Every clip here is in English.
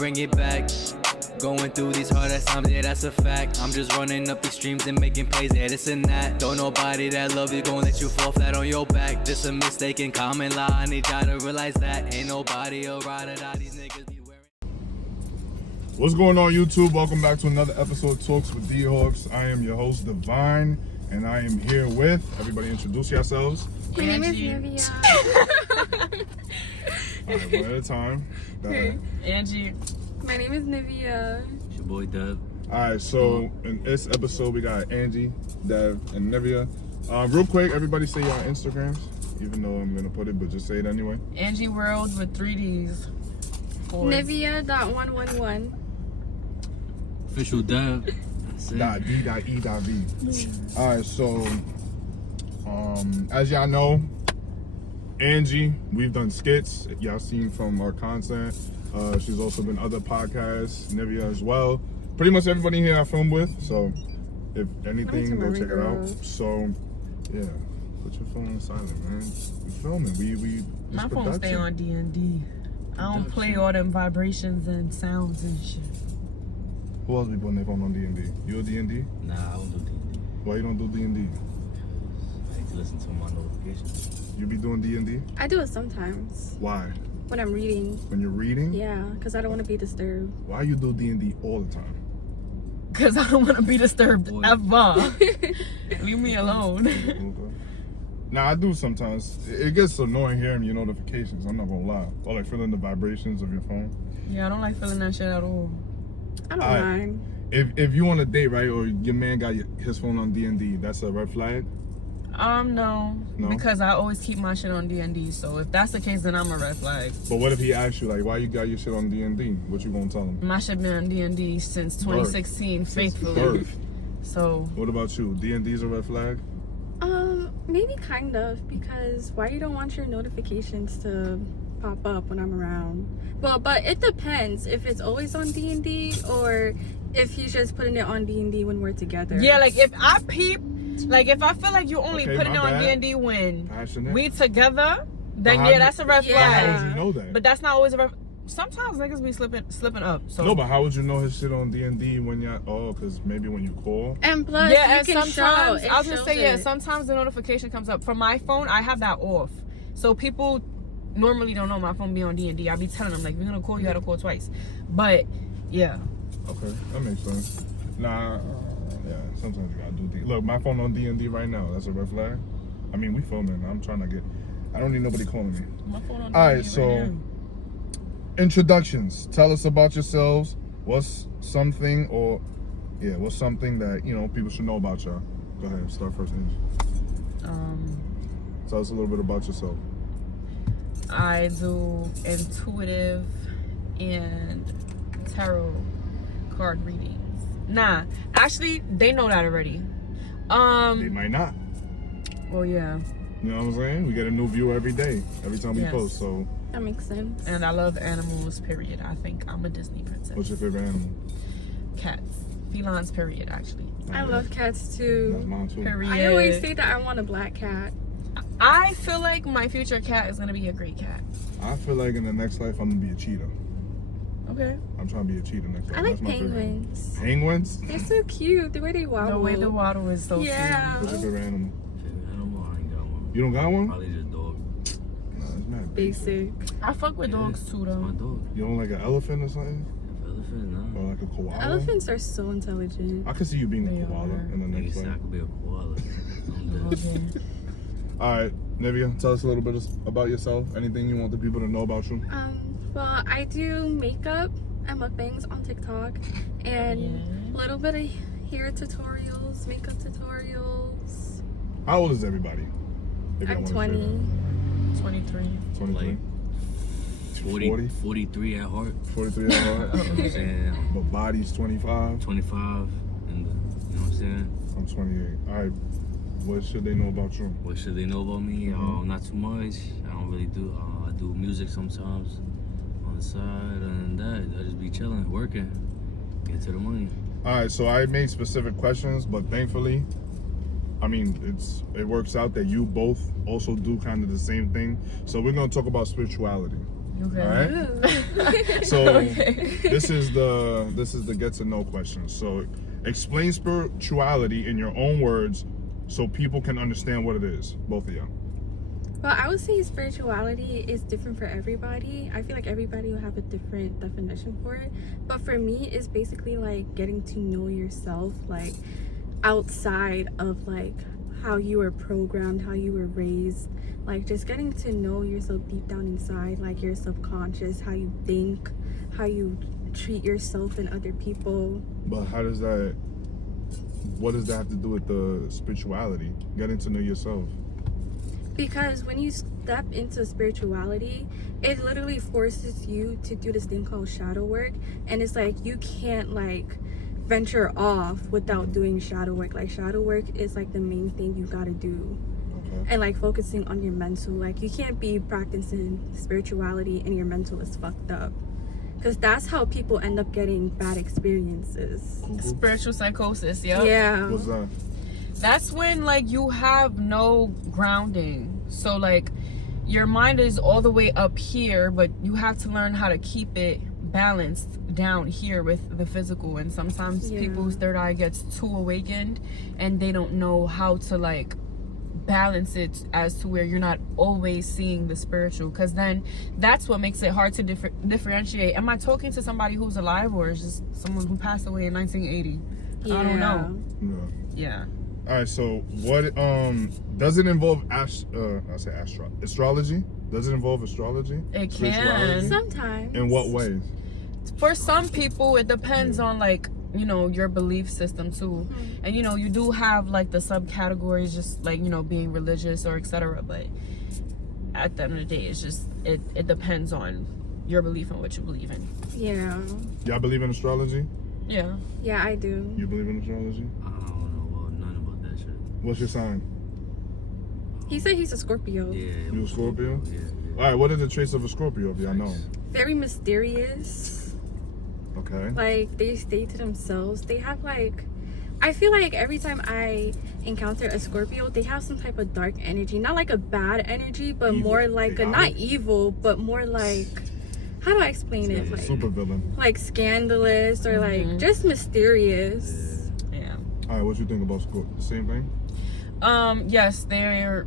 bring it back. Going through these hard ass times, yeah, that's a fact. I'm just running up these streams and making plays, yeah, this and that. Don't nobody that love you gon' let you fall flat on your back. This a mistaken common law, I need y'all to realize that. Ain't nobody a ride or die, these niggas be wearing. What's going on, YouTube? Welcome back to another episode of Talks with DHAWKS. I am your host, Divine, and I am here with, everybody introduce yourselves. My name is NEVIEA. All right, one at a time. Angie. My name is NEVIEA. It's your boy Dub. All right, so in this episode, we got Angie, Dev, and NEVIEA. Real quick, everybody say your Instagrams, even though I'm going to put it, but just say it anyway. Angie World with 3 Ds. NEVIEA.111. Official Dub. .d.e.v. All right, so as y'all know, Angie, we've done skits. Y'all seen from our content. She's also been other podcasts, NEVIEA as well. Pretty much everybody here I filmed with. So if anything, go check it out. So yeah, put your phone on silent, man. We filming. We My phone stay on D&D. I don't play all them vibrations and sounds and shit. Who else be putting their phone on D&D? You a D&D? Nah, I don't do D&D. Why you don't do D&D? I need to listen to my notifications. You be doing D&D? I do it sometimes Why? when I'm reading. When you're reading? Yeah, because I don't want to be disturbed. Why you do D&D all the time? Because I don't want to be disturbed ever. Leave me alone. Okay. Nah, I do sometimes. It gets annoying hearing your notifications, I'm not gonna lie. Or like feeling the vibrations of your phone. Yeah, I don't like feeling that shit at all. I don't mind. If you on a date, right, or your man got his phone on D&D, that's a red flag? No. Because I always keep my shit on D&D. So if that's the case, then I'm a red flag. But what if he asks you, like, why you got your shit on D&D? What you gonna tell him? My shit been on D&D since 2016, faithfully. Birth. So. What about you? D&D's a red flag? Maybe kind of, because why you don't want your notifications to pop up when I'm around? Well, but it depends if it's always on D&D or if he's just putting it on D&D when we're together. Yeah, like if I peep, like if I feel like you only putting it on D&D when Passionate. we together, then yeah, that's a red Yeah. flag. How would you know that? But that's not always a red. Sometimes niggas be slipping up. So No, but how would you know his shit on D&D when y'all? Oh, because maybe when you call. And plus, yeah, you and can sometimes show. I was gonna say yeah. It. Sometimes the notification comes up from my phone. I have that off, so people normally don't know my phone be on D&D. I be telling them like, if you're gonna call, you gotta call twice. But yeah. Okay, that makes sense. Nah, yeah, sometimes you gotta do D. Look, my phone on D&D right now. That's a red flag. I mean, we filming. I'm trying to get. I don't need nobody calling me. My phone on All D&D right, so right now. introductions. Tell us about yourselves. What's something that people should know about y'all? Go ahead, start first. Angie. Tell us a little bit about yourself. I do intuitive and tarot card readings. Nah, actually, they know that already. They might not. Well, yeah. You know what I'm saying? We get a new viewer every day, every time we Yes. post. So, That makes sense. And I love animals, period. I think I'm a Disney princess. what's your favorite animal? Cats. Felines, period, actually. I love cats too. That's mine too. Period. I always say that I want a black cat. I feel like my future cat is going to be a gray cat. I feel like in the next life I'm gonna be a cheetah. Okay. I'm trying to be a cheetah next life. I like That's my favorite animal. penguins. Penguins? They're so cute. The way they waddle. The way the water is so Yeah. What's your favorite animal? Favorite animal? I ain't got one. You don't got one? Probably just dog. Nah, it's mad. Basic. cute. I fuck with dogs too, It's my though. dog. You don't like an elephant or something? Elephant, nah. Or like a koala? Elephants are so intelligent. I could see you being They a koala are. in the Nigga next said I life. could be a koala. I'm dead. Okay. All right, NEVIEA, tell us a little bit about yourself. Anything you want the people to know about you? Well, I do makeup and mukbangs on TikTok and a little bit of hair tutorials, makeup tutorials. How old is everybody? If y'all I'm wanna 20. share 23. that. 23? Like 40, 43 at heart. 43 years You know what I'm saying? But body's 25. 25. And you know what I'm saying? I'm 28. All right, what should they know about you? What should they know about me? Not too much. I don't really do. I do music sometimes on the side, and that I just be chilling, working, get to the money. All right, so I made specific questions, but thankfully, I mean, it works out that you both also do kind of the same thing. So we're gonna talk about spirituality. Okay. All right. So Okay. this is the get to know question. So explain spirituality in your own words so people can understand what it is. Both of you. Well, I would say spirituality is different for everybody. I feel like everybody will have a different definition for it. But for me, it's basically like getting to know yourself, like outside of like how you were programmed, how you were raised. Like just getting to know yourself deep down inside, like your subconscious, how you think, how you treat yourself and other people. But what does that have to do with the spirituality? Getting to know yourself. Because when you step into spirituality, it literally forces you to do this thing called shadow work. And it's like you can't like venture off without doing shadow work. Like shadow work is like the main thing you gotta do. Okay. And like focusing on your mental. Like you can't be practicing spirituality and your mental is fucked up. Because that's how people end up getting bad experiences. Spiritual psychosis, yeah. Yeah. What's that? That's when like you have no grounding. So like your mind is all the way up here, but you have to learn how to keep it balanced down here with the physical. And sometimes people's third eye gets too awakened and they don't know how to like balance it as to where you're not always seeing the spiritual, because then that's what makes it hard to differentiate. Am I talking to somebody who's alive or is just someone who passed away in 1980? I don't know. Yeah. All right, so what does it involve astrology? Does it involve astrology? It Spirituality? can. Sometimes. In what ways? For some people, it depends on like, you know, your belief system too. And you know, you do have like the subcategories, just like, you know, being religious or etc. But at the end of the day, it's just it depends on your belief and what you believe in. Yeah. Y'all believe in astrology? Yeah. Yeah, I do. You believe in astrology? I don't know about none about that shit. What's your sign? He said he's a Scorpio. Yeah. You a Scorpio? Yeah. All right, what are the traits of a Scorpio, if y'all know? Very mysterious. Okay. Like they stay to themselves. They have like, I feel like every time I encounter a Scorpio, they have some type of dark energy. Not like a bad energy, but Evil. more like a, not evil, but more like, how do I explain it? Like, Super villain. like scandalous or like just mysterious. Yeah. All right, what you think about Scorpio? The same thing? Yes, they're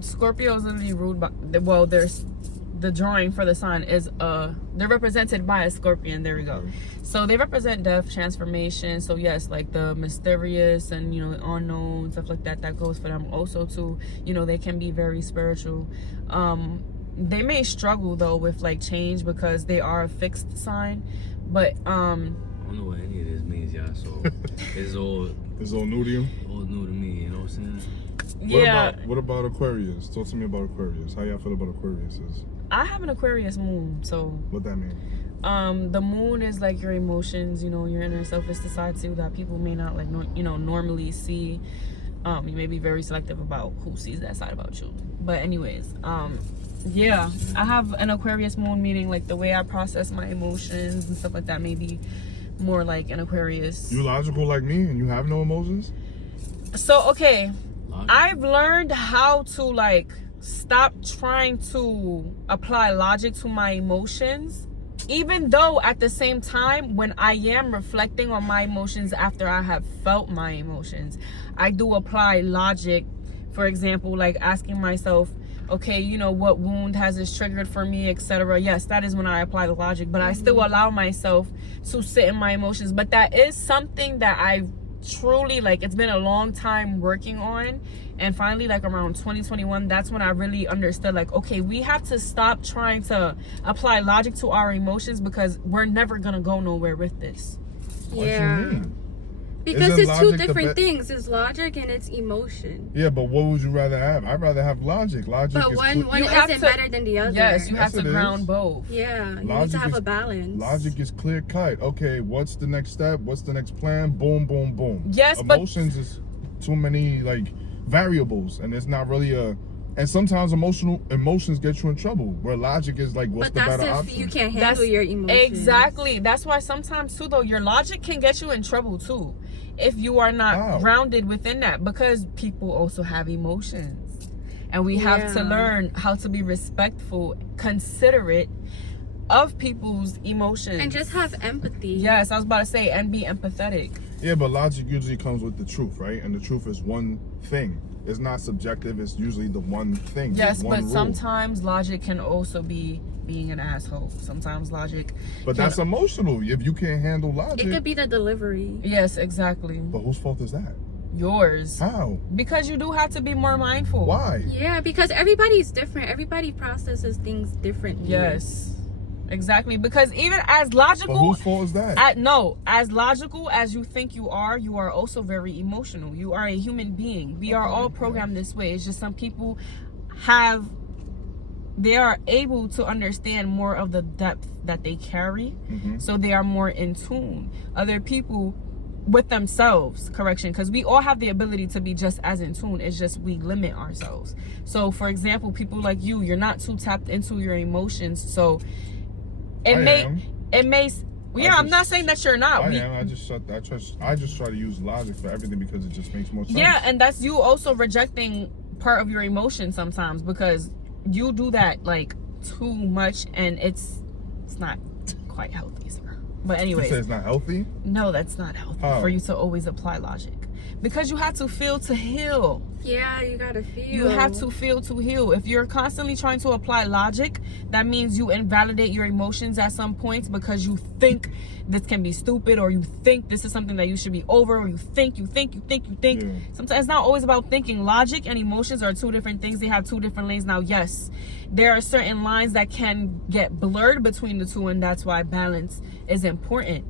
Scorpios in the ruled by, well, there's the drawing for the sign is they're represented by a scorpion. There we go. So they represent death, transformation. So yes, like the mysterious and, you know, unknown stuff like that, that goes for them also too. You know, they can be very spiritual. They may struggle though with like change because they are a fixed sign, but I don't know what any of this means, y'all. So it's all new to you? all new to me. You know what I'm saying? yeah. What about Aquarius? Talk to me about Aquarius. How y'all feel about Aquarius? I have an Aquarius moon, so What that mean? the moon is like your emotions, you know, your inner self. It's the side too that people may not like normally see. You may be very selective about who sees that side about you, but anyways, yeah, I have an Aquarius moon, meaning like the way I process my emotions and stuff like that may be more like an Aquarius. You logical like me and you have no emotions? So okay, Logic. I've learned how to like stop trying to apply logic to my emotions, even though at the same time when I am reflecting on my emotions after I have felt my emotions, I do apply logic. For example, like asking myself, okay, you know, what wound has this triggered for me, etc. Yes, that is when I apply the logic, but I still allow myself to sit in my emotions. But that is something that I truly, like, it's been a long time working on, and finally, like around 2021, that's when I really understood, like, okay, we have to stop trying to apply logic to our emotions because we're never gonna go nowhere with this. What Yeah. you mean? Because Isn't it's two logic the different be- things. It's logic and it's emotion. Yeah, but what would you rather have? I'd rather have logic. Logic But is one You have isn't to- better than the other. Yes, you have Yes, to it ground is. both. Yeah, you need Logic to have is- a balance. Logic is clear cut. Okay, what's the next step? What's the next plan? Boom, boom, boom. Yes, but- emotions is too many like variables, and it's not really a. And sometimes emotions get you in trouble. Where logic is like, what's But the that's better if option? you can't handle That's- your emotions. Exactly. That's why sometimes too, though, your logic can get you in trouble too, if you are not Wow. grounded within that, because people also have emotions. And we have to Yeah. learn how to be respectful, considerate of people's emotions. And just have empathy. Yes, I was about to say, and be empathetic. Yeah, but logic usually comes with the truth, right? And the truth is one thing. It's not subjective. It's usually the one thing. Yes, one but rule. sometimes logic can also be being an asshole. Sometimes logic. But that's emotional. If you can't handle logic. It could be the delivery. Yes, exactly. But whose fault is that? Yours. How? Because you do have to be more mindful. Why? Yeah, because everybody's different. Everybody processes things differently. Yes. Exactly. Because even as But logical whose fault is that? as logical as you think you are also very emotional. You are a human being. We are all programmed this way. It's just some people they are able to understand more of the depth that they carry. So they are more in tune. Other people with themselves, because we all have the ability to be just as in tune. It's just we limit ourselves. So for example, people like you're not too tapped into your emotions. So I'm not saying that you're not. I just try to use logic for everything because it just makes more sense. Yeah, and that's you also rejecting part of your emotion sometimes, because you do that like too much, and it's not quite healthy, sir. But anyways, You say it's not healthy? no, that's not healthy for you to always apply logic, because you have to feel to heal. Yeah, you gotta feel. You have to feel to heal. If you're constantly trying to apply logic, that means you invalidate your emotions at some points because you think this can be stupid, or you think this is something that you should be over, or you think. Yeah. Sometimes it's not always about thinking. Logic and emotions are two different things. They have two different lanes. Now, yes, there are certain lines that can get blurred between the two, and that's why balance is important.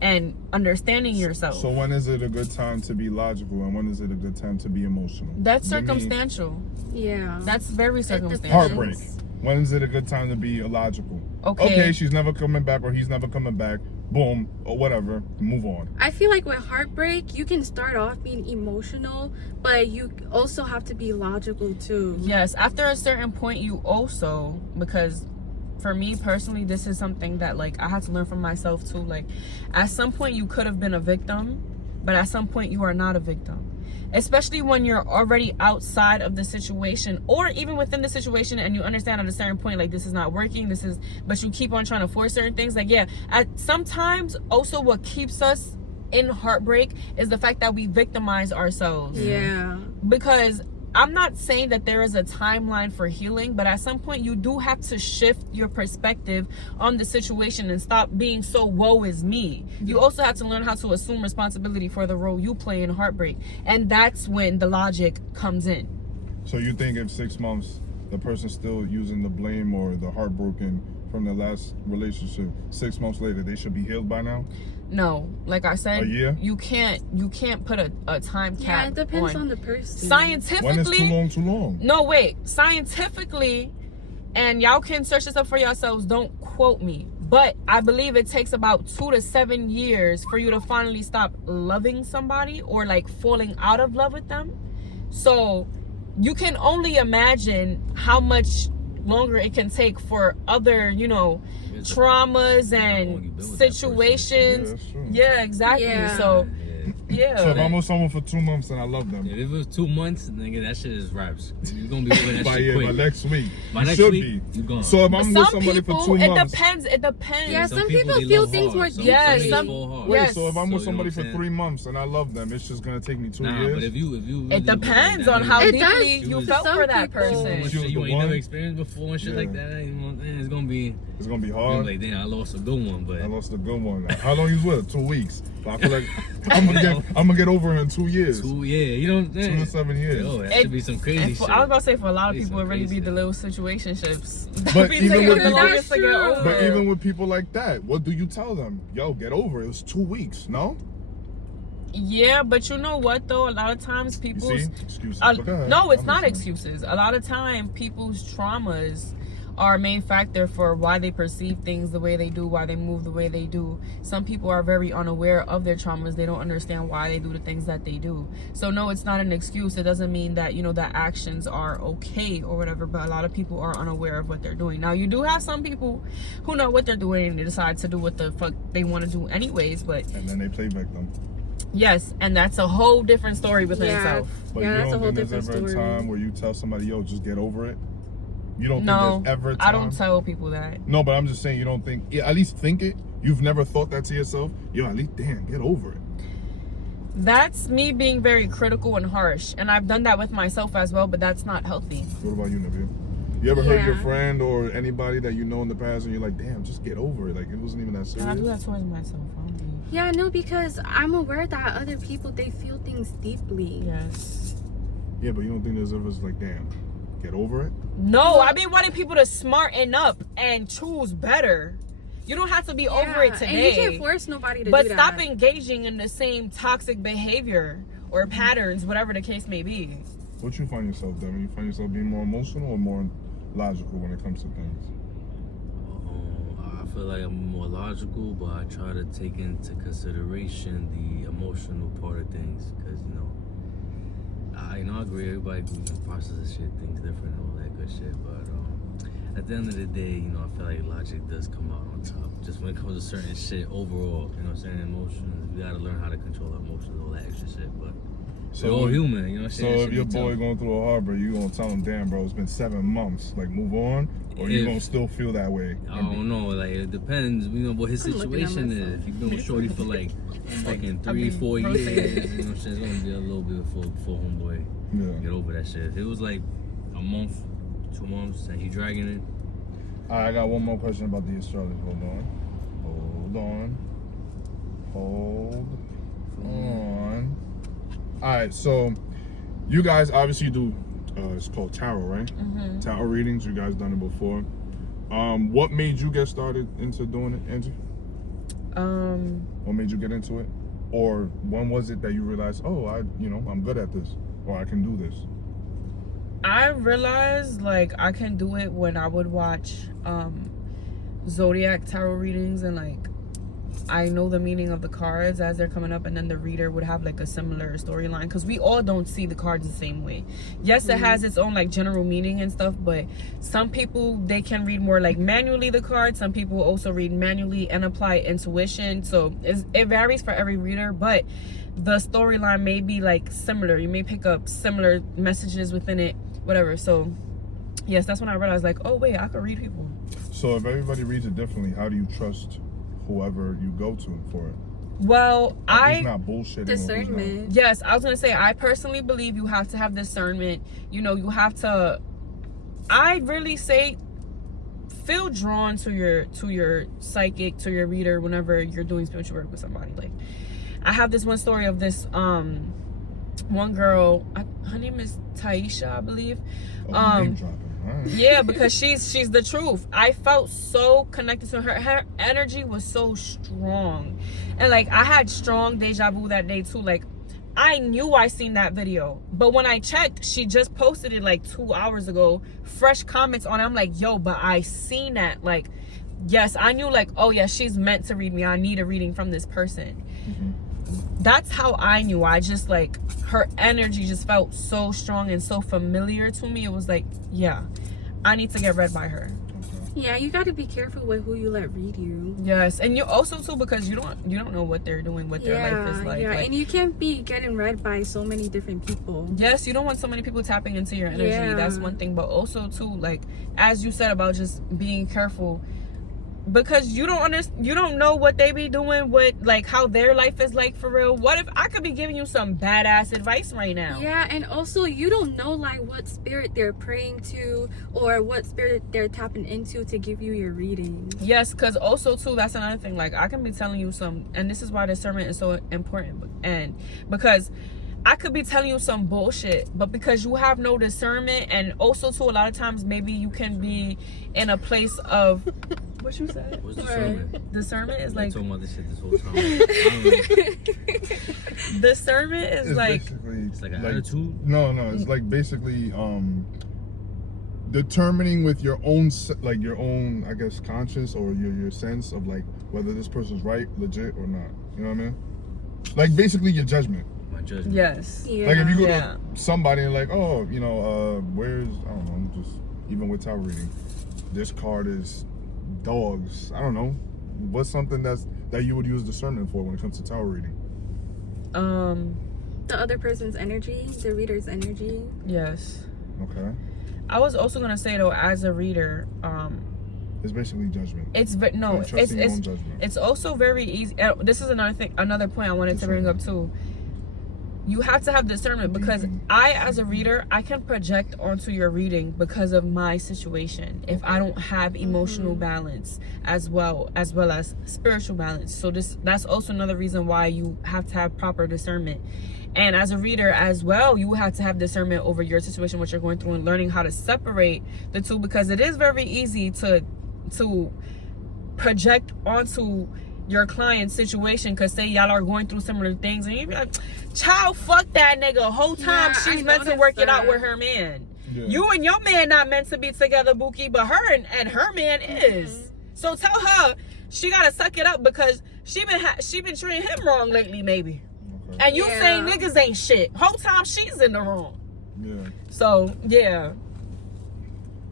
And understanding yourself. So when is it a good time to be logical and when is it a good time to be emotional? That's Give me circumstantial. Yeah. That's very It circumstantial. Heartbreak. When is it a good time to be illogical? Okay, she's never coming back, or he's never coming back. Boom, or whatever. Move on. I feel like with heartbreak, you can start off being emotional, but you also have to be logical too. Yes, after a certain point, you also, because for me personally, this is something that like I had to learn from myself too. Like at some point you could have been a victim, but at some point you are not a victim. Especially when you're already outside of the situation, or even within the situation, and you understand at a certain point like this is not working, but you keep on trying to force certain things. Like at sometimes also what keeps us in heartbreak is the fact that we victimize ourselves. Yeah. Because I'm not saying that there is a timeline for healing, but at some point you do have to shift your perspective on the situation and stop being so woe is me. You also have to learn how to assume responsibility for the role you play in heartbreak. And that's when the logic comes in. So you think if 6 months the person's still using the blame or the heartbroken from the last relationship, 6 months later they should be healed by now? No, like I said, A year? you can't put a time cap. Yeah, it depends on the person. Scientifically, When is too long, too long? No, wait. Scientifically, and y'all can search this up for yourselves, don't quote me, but I believe it takes about 2 to 7 years for you to finally stop loving somebody or like falling out of love with them. So you can only imagine how much longer it can take for other, traumas and situations. Yeah, exactly. Yeah. So yeah. So if I'm with someone for 2 months and I love them, If it was 2 months, nigga, that shit is raps. You're gonna be over that by shit quick. next week, By next should week, be. you gone. So if But I'm with somebody for 2 months, It depends. Yeah, some people they feel love things hard. more Some Yeah, deeply. niggas fall hard. wait. Yes. So if I'm So with you know somebody what for I'm saying? 3 months and I love them, it's just gonna take me 2 Nah, years. but if you really It depends on how It deeply does. you To felt some for that people. Some person. She was shit you the ain't one? never experienced before and shit Yeah. like that, it's gonna be It's gonna be you're hard. like, damn, I lost a good one, but I lost a good one. How long you was with? 2 weeks. But I feel like I'm gonna get over her in 2 years. 2, you know what I'm 2 saying? to 7 years. Yo, that should be some crazy And shit. I was about to say, for a lot of Be people, some it really crazy be the shit. little situationships. But That be even taking with the people- longest to get That's over. true. But even with people like that, what do you tell them? Yo, get over it. It was 2 weeks. No? Yeah, but you know what though? A lot of times You people's see? Excuses. But go ahead. no, it's I'm not listening. excuses. A lot of time people's traumas are a main factor for why they perceive things the way they do, why they move the way they do. Some people are very unaware of their traumas. They don't understand why they do the things that they do. So no, it's not an excuse. It doesn't mean that, that actions are okay or whatever, but a lot of people are unaware of what they're doing. Now, you do have some people who know what they're doing and they decide to do what the fuck they want to do anyways, but And then they play victim. Yes, and that's a whole different story within itself. But Yeah, you that's a don't whole think there's different ever a story. time where you tell somebody, yo, just get over it? You don't No, think there's ever a time? I don't tell people that. No, but I'm just saying you don't think, yeah, at least think it. You've never thought that to yourself? Yo, at least, damn, get over it. That's me being very critical and harsh, and I've done that with myself as well, but that's not healthy. What about you, Nevia? You ever heard your Yeah. friend or anybody that you know in the past and you're like, damn, just get over it. Like, it wasn't even that And I do serious. that towards myself. I don't do- Yeah, no, because I'm aware that other people, they feel things deeply. Yes. Yeah, but you don't think there's ever like, damn, get over it? No, I be wanting people to smarten up and choose better. You don't have to be over it And today. you can't force nobody to But do that. stop engaging in the same toxic behavior or patterns, whatever the case may be. What you find yourself, Devin? You find yourself being more emotional or more logical when it comes to things? I feel like I'm more logical, but I try to take into consideration the emotional part of things, because I agree everybody processes shit, things different, and all that good shit. But at the end of the day, I feel like logic does come out on top. Just when it comes to certain shit overall, you know what I'm saying? Emotions, we gotta learn how to control our emotions, all that extra shit. But we're all human, you know what I'm So saying? if your boy going through a harbor, you gonna tell him, damn, bro, it's been 7 months. Like, move on? Or you gonna still feel that way? I don't know, like it depends, what his I'm looking at situation is. myself. If you've been with Shorty for like fucking 3-4 years, you know what I'm saying? It's gonna be a little bit for homeboy. Yeah. Get over that shit. If it was like a month, 2 months, and he dragging it. I got one more question about the astrology. Hold on. Alright, so you guys obviously do it's called tarot, right? Mm-hmm. Tarot readings. You guys done it before. What made you get started into doing it, Angie? What made you get into it? Or when was it that you realized, oh, I'm good at this, or I can do this? I realized like I can do it when I would watch zodiac tarot readings, and like I know the meaning of the cards as they're coming up, and then the reader would have like a similar storyline, because we all don't see the cards the same way. Yes, it has its own like general meaning and stuff, but some people, they can read more like manually the cards. Some people also read manually and apply intuition, so it varies for every reader, but the storyline may be like similar. You may pick up similar messages within it, whatever. So yes, that's when I realized like, oh wait, I could read people. So if everybody reads it differently, how do you trust whoever you go to for it? Well, He's not bullshitting. Discernment. Yes, I was gonna say, I personally believe you have to have discernment. You have to, I really say, feel drawn to your psychic, to your reader whenever you're doing spiritual work with somebody. Like, I have this one story of this one girl, her name is Taisha, I believe. Name dropping. All right. Yeah, because she's the truth. I felt so connected to her. Her energy was so strong, and like I had strong deja vu that day too. Like, I knew I seen that video, but when I checked, she just posted it like 2 hours ago. Fresh comments on it. I'm like, yo, but I seen that. Like, yes, I knew like, oh yeah, she's meant to read me. I need a reading from this person. That's how I knew. I just like, her energy just felt so strong and so familiar to me. It was like, yeah, I need to get read by her. Yeah, you got to be careful with who you let read you. Yes, and you also too, because you don't know what they're doing, what their life is like. Yeah, Like, and you can't be getting read by so many different people. yes, you don't want so many people tapping into your energy. Yeah. That's one thing, but also too, like as you said about just being careful, because you don't know what they be doing, what like how their life is like for real. What if I could be giving you some badass advice right now? Yeah, and also you don't know like what spirit they're praying to or what spirit they're tapping into to give you your reading. Yes, because also too, that's another thing. Like, I can be telling you some, and this is why discernment is so important, and because I could be telling you some bullshit, but because you have no discernment, and also too, a lot of times maybe you can be in a place of what you said. What's discernment? Discernment is like, talking about this shit this whole time. I don't know. discernment is It's like, basically It's like an attitude? No, it's like basically determining with your own I guess conscious or your sense of like whether this person's right, legit or not. You know what I mean? Like basically your judgment. My judgment. yes. Yeah. Like if you go Yeah. to somebody and like, oh, where's, I don't know, just even with tarot reading, this card is dogs. I don't know. What's something that you would use discernment for when it comes to tarot reading? The other person's energy, the reader's energy. Yes. Okay. I was also gonna say though, as a reader, It's basically judgment. no, Like trusting your own it's judgment. it's also very easy. This is another point I wanted to bring up too. You have to have discernment, because I, as a reader, I can project onto your reading because of my situation. If I don't have emotional balance as well as spiritual balance. So that's also another reason why you have to have proper discernment. And as a reader as well, you have to have discernment over your situation, what you're going through, and learning how to separate the two, because it is very easy to project onto your client's situation, because say y'all are going through similar things and you be like, child, fuck that nigga, whole time she's meant to work it out with her man. You and your man not meant to be together, Buki, but her and her man is. So tell her she gotta suck it up, because she been treating him wrong lately, maybe. And you saying niggas ain't shit, whole time she's in the wrong. So yeah.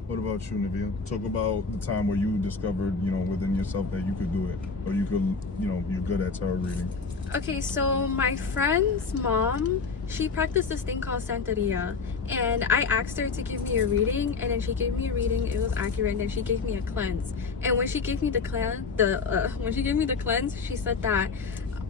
What about you, Nevia? Talk about the time where you discovered, within yourself that you could do it, or you could, you're good at tarot reading. Okay, so my friend's mom, she practiced this thing called Santeria, and I asked her to give me a reading, and then she gave me a reading. It was accurate, and then she gave me a cleanse. And when she gave me the cleanse, she said that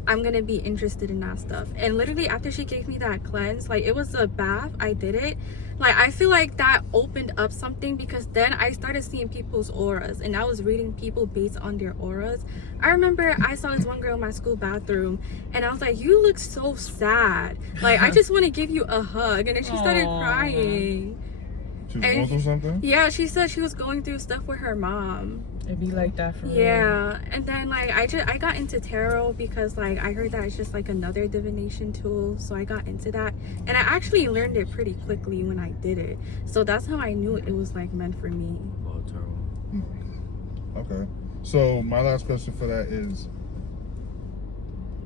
I'm gonna be interested in that stuff. And literally after she gave me that cleanse, like, it was a bath, I did it. Like, I feel like that opened up something, because then I started seeing people's auras, and I was reading people based on their auras. I remember I saw this one girl in my school bathroom, and I was like, you look so sad. Like, I just want to give you a hug. And then she started crying. She was going through something? Yeah, she said she was going through stuff with her mom. It'd be like that for real. Yeah, and then like I got into tarot because like I heard that it's just like another divination tool, so I got into that, and I actually learned it pretty quickly when I did it. So that's how I knew it was like meant for me. About tarot. Okay. So my last question for that is,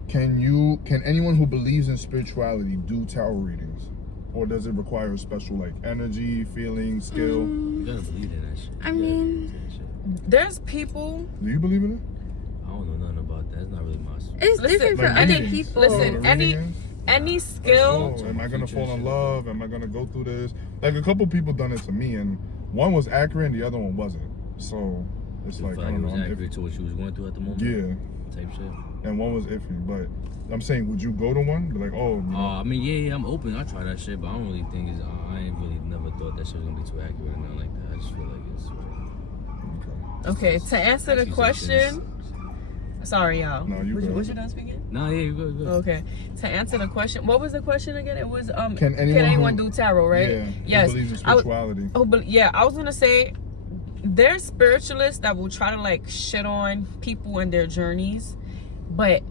can anyone who believes in spirituality do tarot readings? Or does it require a special like energy, feeling, skill? You gotta believe in that shit. I mean, there's people. Do you believe in it? I don't know nothing about that. It's not really my. It's different for like other readings. people. Listen, any skill. Like, am I gonna fall in love? Am I gonna go through this? Like, a couple people done it to me, and one was accurate and the other one wasn't. So it's like, I don't know. It was accurate to what you was going through at the moment. Yeah. Type shit. And one was iffy, but I'm saying, would you go to one? Be like, oh. I mean, yeah, I'm open. I try that shit, but I don't really think I ain't really never thought that shit was gonna be too accurate or nothing like that. I just feel like it's. Okay, to answer the question. Sorry, y'all. No, you was you done speaking? No, yeah, you good. Okay. To answer the question, what was the question again? It was Can anyone do tarot, right? Yeah. Yes. Who believes in spirituality? I was gonna say there's spiritualists that will try to like shit on people and their journeys, but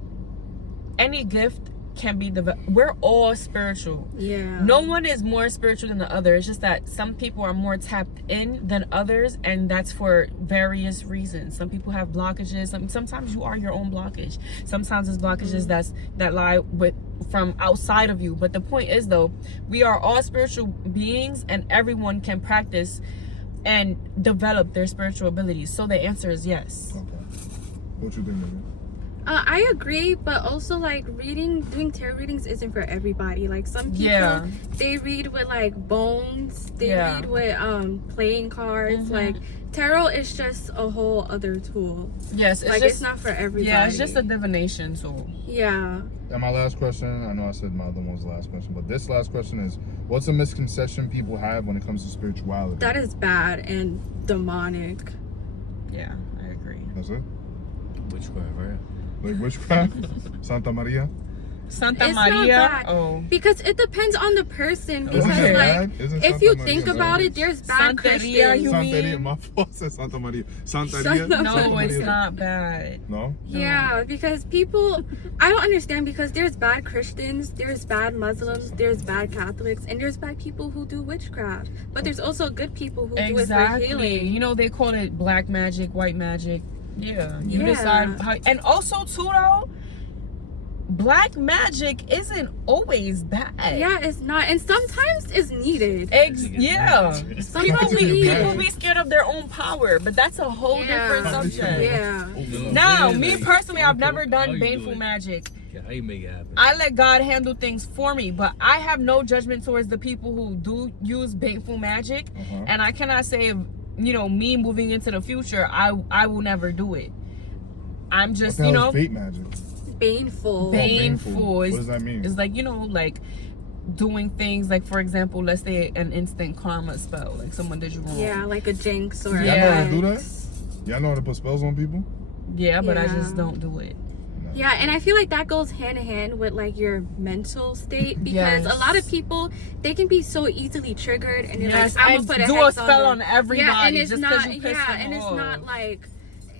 any gift can be we're all spiritual. Yeah. No one is more spiritual than the other. It's just that some people are more tapped in than others, and that's for various reasons. Some people have blockages. Sometimes you are your own blockage. Sometimes it's blockages that lie from outside of you. But the point is, though, we are all spiritual beings, and everyone can practice and develop their spiritual abilities. So the answer is yes. Okay. What you think, Megan? I agree, but also like doing tarot readings isn't for everybody. Like some people, they read with like bones. They read with playing cards. Like tarot is just a whole other tool. Yes, it's not for everybody. Yeah, it's just a divination tool. Yeah. And my last question, I know I said my other one was the last question, but this last question is, what's a misconception people have when it comes to spirituality? That is bad and demonic. Yeah, I agree. That's it? Witchcraft, right? Like witchcraft? Santa Maria? Santa It's Maria? not bad. Oh. Because it depends on the person. Because Isn't like, Isn't if Santa you Maria think bad? about it, there's bad Santeria, Christians. you Santeria, mean? my fault said Santa Maria. Santeria? No, No, Santa it's Maria. not bad. No? Yeah, because people, I don't understand, because there's bad Christians, there's bad Muslims, there's bad Catholics, and there's bad people who do witchcraft. But there's also good people who do it for healing. You know, they call it black magic, white magic. Yeah. You decide how. And also, too, though, black magic isn't always bad. Yeah, it's not. And sometimes it's needed. Sometimes People be scared of their own power, but that's a whole different subject. Yeah. Now, me personally, I've never done baneful magic. make it happen? I let God handle things for me, but I have no judgment towards the people who do use baneful magic. And I cannot say, me moving into the future, I will never do it. I'm just, what the hell is fate magic? Baneful. Baneful. What does that mean? It's like, like doing things like, for example, let's say an instant karma spell, like someone did you wrong. Yeah, like a jinx or Y'all know how to do that? Y'all know how to put spells on people? Yeah, but I just don't do it. Yeah, and I feel like that goes hand in hand with like your mental state, because a lot of people, they can be so easily triggered and they're like, I'm gonna put a do hex a spell on everybody. Yeah, and it's just not. you pissed them and it's off. not like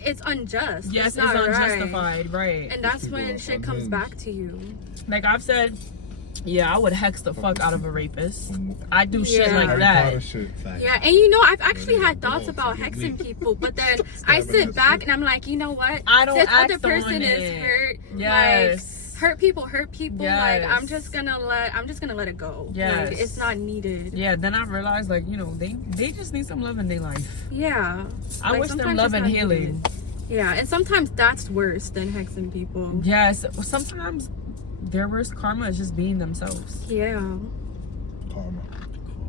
it's unjust. Yes, it's not unjustified, right? And that's when shit comes back to you. Like I've said, I would hex the fuck out of a rapist. I do shit like Harry that. Potter shit. Yeah, and I've actually had thoughts about hexing people, but then I sit back and I'm like, you know what? I don't This act other person on is it. hurt. Yes. Like, hurt people. Yes. Like, I'm just gonna let it go. Yes. Like, it's not needed. Yeah, then I realized, like, they just need some love in their life. Yeah. I Like, wish them sometimes love it's and not healing. needed. Yeah, and sometimes that's worse than hexing people. Yes, sometimes their worst karma is just being themselves. Yeah. Karma.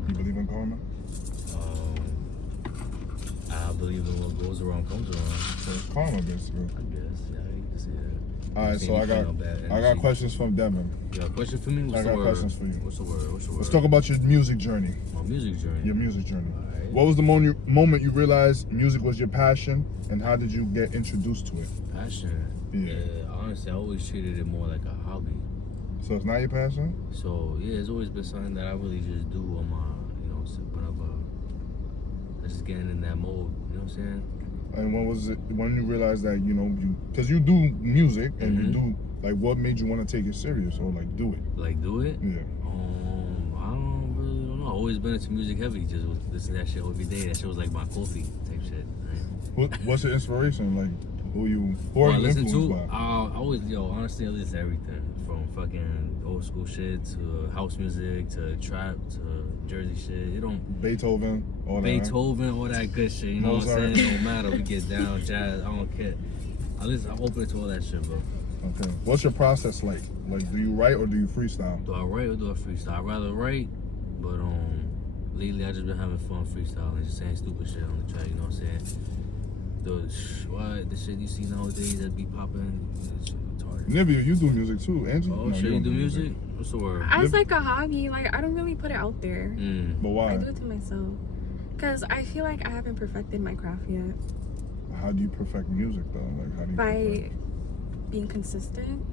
You believe in karma? I believe in what goes around comes around. So it's karma, basically. I guess. Yeah, you can see that. All right, so I got questions from Devin. You got a question for me? What's I the got word? questions for you. What's the word? Let's talk about your music journey. My music journey. Your music journey. All right. What was the moment you realized music was your passion, and how did you get introduced to it? Passion. Yeah. Honestly, I always treated it more like a hobby. So it's not your passion? So yeah, it's always been something that I really just do on my, whenever I just getting in that mode. You know what I'm saying? And when was it when you realized that because you do music and you do like what made you want to take it serious or like do it? Like do it? Yeah. I don't know. I've always been into music heavy. Just listen to that shit every day. That shit was like my coffee type shit. Right? What's your inspiration? Like who are you listen influenced to? by? I always honestly I listen to everything from fucking old school shit to house music to trap to Jersey shit. It don't Beethoven, all that good shit. You know what I'm Mozart. saying? No matter. We get down, jazz. I don't care. I'm open to all that shit, bro. Okay. What's your process like? Like, do you write or do you freestyle? Do I write or do I freestyle? I'd rather write, but lately I just been having fun freestyling, just saying stupid shit on the track. You know what I'm saying? The shit you see nowadays that be popping, it's retarded. Nivea, you do music too, Angie? Oh, No, shit, you don't do music? What's the word? As like a hobby, like I don't really put it out there. But I why? do it to myself. Because I feel like I haven't perfected my craft yet. How do you perfect music though? Like, how do you By being consistent.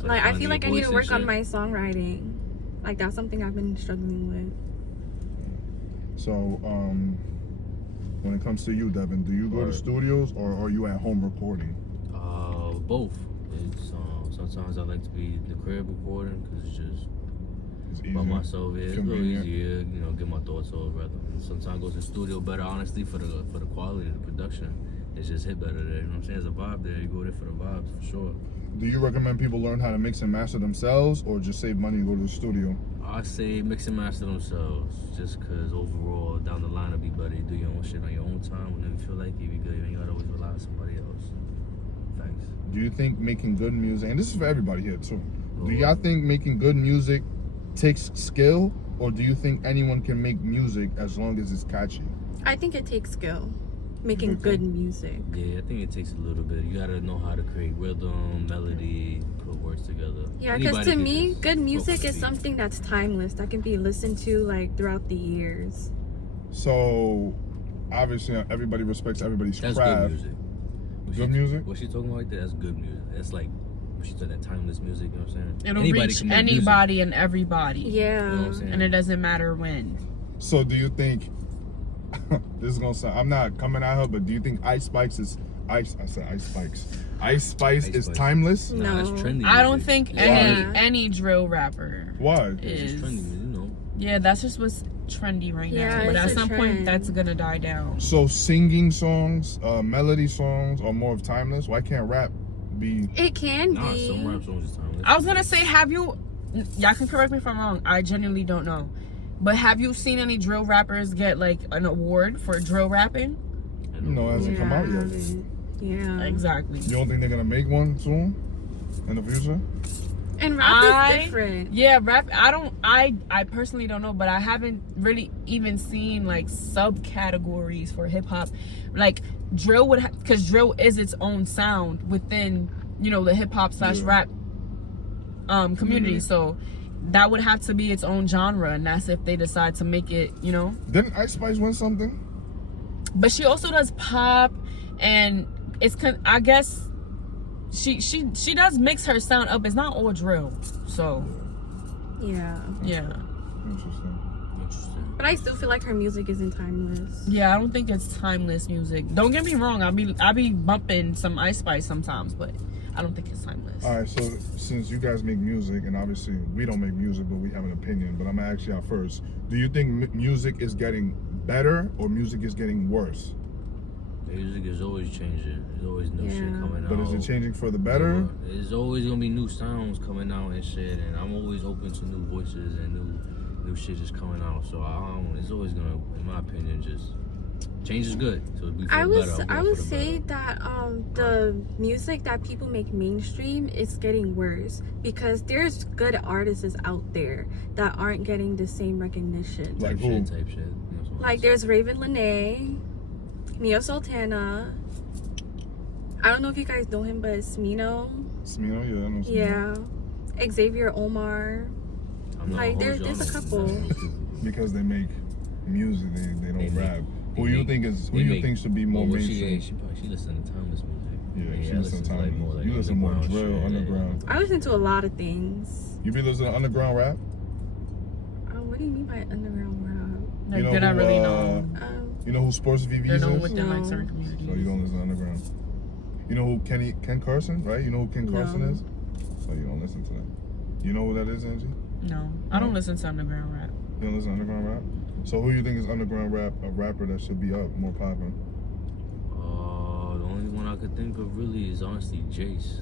So Like I finding feel like I your need to voice work and on shit? my songwriting. Like that's something I've been struggling with. So, when it comes to you, Devin, do you go to studios or are you at home recording? Both. It's sometimes I like to be in the crib recording because it's just It's easy. by myself. Yeah, it's a little Convenient. easier. Get my thoughts off rather. Sometimes I go to the studio better, honestly, for the quality of the production. It's just hit better there. You know what I'm saying? There's a vibe there. You go there for the vibes for sure. Do you recommend people learn how to mix and master themselves or just save money and go to the studio? I say mix and master themselves, just because overall down the line it'll be better. You do your own shit on your own time whenever you feel like it. You be good. You ain't gotta always rely on somebody else. Thanks. Do you think making good music, and this is for everybody here too, do y'all think making good music takes skill, or do you think anyone can make music as long as it's catchy? I think it takes skill. Making good music. Yeah, I think it takes a little bit. You gotta know how to create rhythm, melody, put words together. Yeah, because Anybody to can me, just good go music for is the beat. something that's timeless, that can be listened to like throughout the years. So, obviously, everybody respects everybody's That's craft. good music. Good music? What she talking about right there, that's good music. That's like, what she said, that timeless music, you know what I'm saying? It'll Anybody reach can make anybody and everybody. Yeah. You know what I'm saying? And it doesn't matter when. So, do you think this is gonna sound? I'm not coming at her, but do you think Ice Spice is Ice? I said Ice Spikes. Ice Spice is Spice. timeless. Nah, that's No. trendy I don't music. think Yeah. any drill rapper Why? It's just trendy is. music, you know. Yeah, that's just what's trendy right Yeah, now. But it's at a some point, trend. that's gonna die down. So, singing songs, melody songs, are more of timeless. Why can't rap be? It can Nah, be. some rap songs is timeless. I was gonna say, y'all can correct me if I'm wrong. I genuinely don't know. But have you seen any drill rappers get like an award for drill rapping? You know, hasn't come out yet. Yeah. Exactly. You don't think they're gonna make one soon? in the future? And rap is different. Yeah, rap. I personally don't know, but I haven't really even seen like subcategories for hip hop. Like drill would, because drill is its own sound within, you know, the hip hop / rap community. So that would have to be its own genre, and that's if they decide to make it, you know. Didn't Ice Spice win something? But she also does pop, and I guess she does mix her sound up. It's not all drill, so Yeah. Interesting. But I still feel like her music isn't timeless. Yeah, I don't think it's timeless music. Don't get me wrong, I be bumping some Ice Spice sometimes, but I don't think it's timeless. All right, so since you guys make music, and obviously we don't make music, but we have an opinion, but I'm gonna ask you out first. Do you think music is getting better or music is getting worse? Music is always changing. There's always new shit coming out. But is it changing for the better? There's always gonna be new sounds coming out and shit, and I'm always open to new voices and new shit just coming out. So it's always gonna, in my opinion, just change is good. So it'd be for the better. I would say that the music that people make mainstream is getting worse because there's good artists out there that aren't getting the same recognition. Like who? Type shit. You know, Like there's Raven Lene, Neo Sultana. I don't know if you guys know him, but Smino. Smino, yeah, I know Smino. Yeah. Xavier Omar. Like there's a couple. Because they make music, they don't rap. Who you think should be more mainstream? She listens to timeless music. Yeah, she listens to timeless. Like you listen more drill, underground. I listen to a lot of things. You be listening to underground rap? What do you mean by underground rap? Like, You know did I who, really know? You know who Sports VVs They're known is? within like No. certain communities. So you don't listen to underground. You know who Ken Carson, right? You know who Ken Carson No. is? So you don't listen to that. You know who that is, Angie? No, I don't listen to underground rap. You don't listen to underground rap? So who you think is underground rap, a rapper that should be up, more popping? The only one I could think of really is honestly Jace.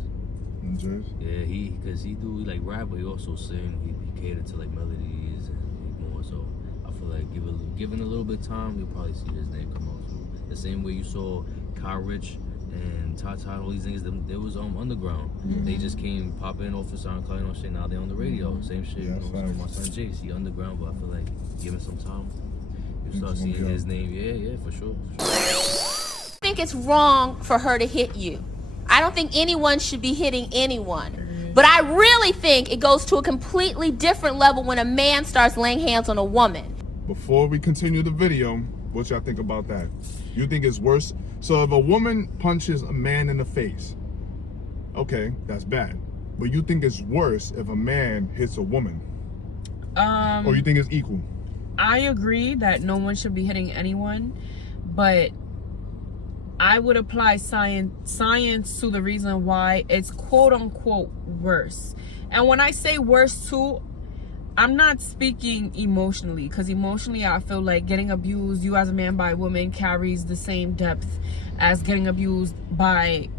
Jace? Yeah, because he do like rap, but he also sing. He cater to like melodies and more. So I feel like given a little bit of time, you'll probably see his name come out too. The same way you saw Kyle Rich and Tata, all these things, they was underground. They just came popping off of SoundCloud and all shit. Now they on the radio. Same shit. Yeah, you know, so my son Jace, he underground, but I feel like give him some time, you start seeing his name. Yeah, for sure. I think it's wrong for her to hit you. I don't think anyone should be hitting anyone. But I really think it goes to a completely different level when a man starts laying hands on a woman. Before we continue the video, what y'all think about that? You think it's worse? So if a woman punches a man in the face, okay, that's bad. But you think it's worse if a man hits a woman? Or you think it's equal? I agree that no one should be hitting anyone, but I would apply science to the reason why it's quote unquote worse. And when I say worse too, I'm not speaking emotionally, because emotionally I feel like getting abused, you as a man by a woman, carries the same depth as getting abused by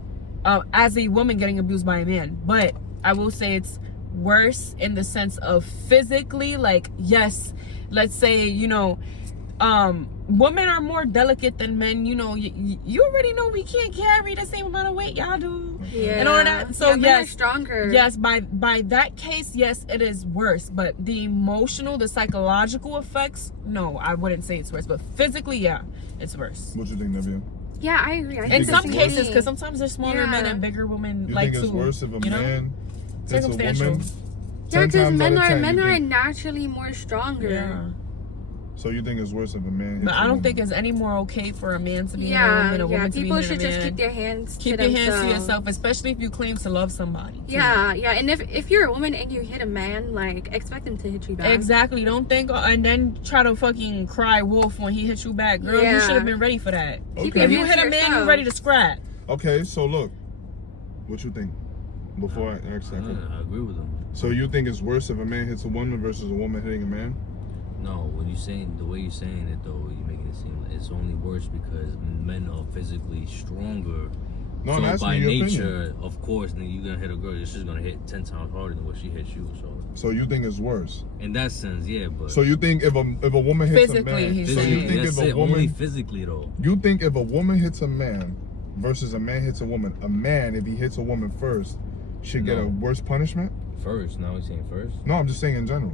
as a woman getting abused by a man. But I will say it's worse in the sense of physically, like, yes, let's say, you know, women are more delicate than men. You know, you already know we can't carry the same amount of weight y'all do. Yeah. And all of that. So men yes, are stronger. Yes, by that case, yes, it is worse. But the emotional, the psychological effects, no, I wouldn't say it's worse. But physically, yeah, it's worse. What you think, Nevia? Yeah, I agree. In some cases, because sometimes there's smaller men and bigger women. You like think it's worse if a man hits a woman? Yeah, because men are are naturally more stronger. Yeah. So you think it's worse if a man hits But a I don't woman? think it's any more okay for a man to be hitting a woman, a woman to be people hitting should a just man. keep their hands Keep to your themselves. hands to yourself, especially if you claim to love somebody. too. Yeah, and if you're a woman and you hit a man, like, expect him to hit you back. Exactly. Don't think and then try to fucking cry wolf when he hits you back. Girl, you should have been ready for that. Keep Okay. If your you hands hit to a man, yourself. you're ready to scrap. Okay, so look, what you think? Before I ask that. I agree with him. So you think it's worse if a man hits a woman versus a woman hitting a man? No, when you saying the way you're saying it though, you're making it seem like it's only worse because men are physically stronger. No, so that's by your nature, opinion. of course, then you're gonna hit a girl. You're just gonna hit 10 times harder than what she hits you. So you think it's worse? In that sense, yeah. But So you think if a woman hits Physically, a man, he's so you saying. think that's if a it, only woman, physically though. you think if a woman hits a man versus a man hits a woman, a man if he hits a woman first, should get a worse punishment? First, now we're saying first. No, I'm just saying in general.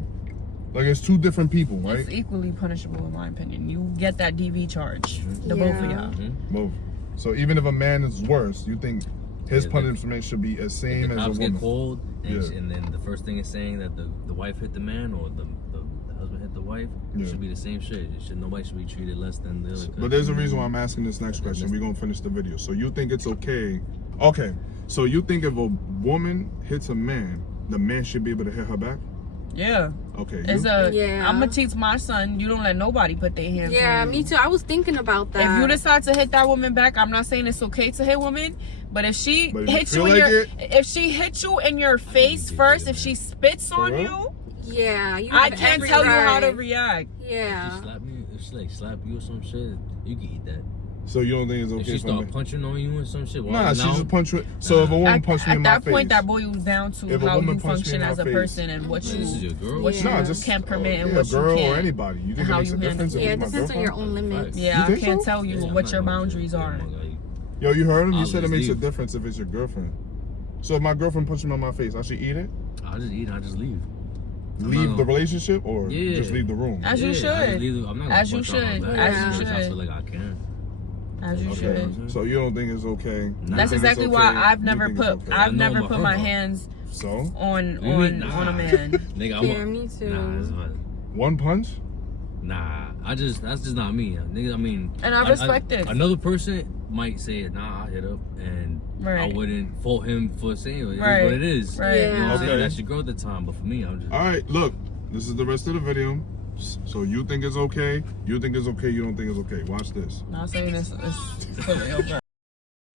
Like, it's two different people, right? It's equally punishable in my opinion. You get that DV charge, the both of y'all. Both. So even if a man is worse, you think his punishment should be as same as a Cops woman? get called, and then the first thing is saying that the wife hit the man or the husband hit the wife. It should be the same shit. Nobody should be treated less than the other. But there's a reason why I'm asking this next question. We're gonna finish the video. So you think it's okay? Okay. So you think if a woman hits a man, the man should be able to hit her back? Yeah. Okay. I'm gonna teach my son, you don't let nobody put their hands on you. Yeah, me too. I was thinking about that. If you decide to hit that woman back, I'm not saying it's okay to hit women, but if she hits you if she hits you in your face first, if she spits on you, yeah, you I can't tell you how to react. Yeah. If she slap me, if she like slap you or some shit, you can eat that. So you don't think it's okay? If she start punching on you or some shit, nah, she just punch you. So if a woman punched me in my face, at that point, that boils down to how you function as a person and what you can permit and what you can't. Or anybody. You think it makes a difference? Yeah, it depends on your own limits. Yeah, I can't tell you what your boundaries are. Yo, you heard him? He said it makes a difference if it's your girlfriend. So if my girlfriend punches me in my face, I should eat it? I'll just eat it. I'll just leave. Leave the relationship or just leave the room? As you should. As you should. As you should. I feel like I can. As you should. So you don't think it's okay? That's exactly why I've never put my hands on a man. Nigga, yeah, me too. Nah, one punch? Nah, that's just not me. Nigga, I mean, and I respect it. Another person might say, nah, I hit up, and I wouldn't fault him for saying it. It is what it is. Right. You know what I'm saying? That's your girl at the time, but for me, I'm just. All right, look, this is the rest of the video. So you think it's okay? You think it's okay? You don't think it's okay? Watch this. Not saying it's totally okay.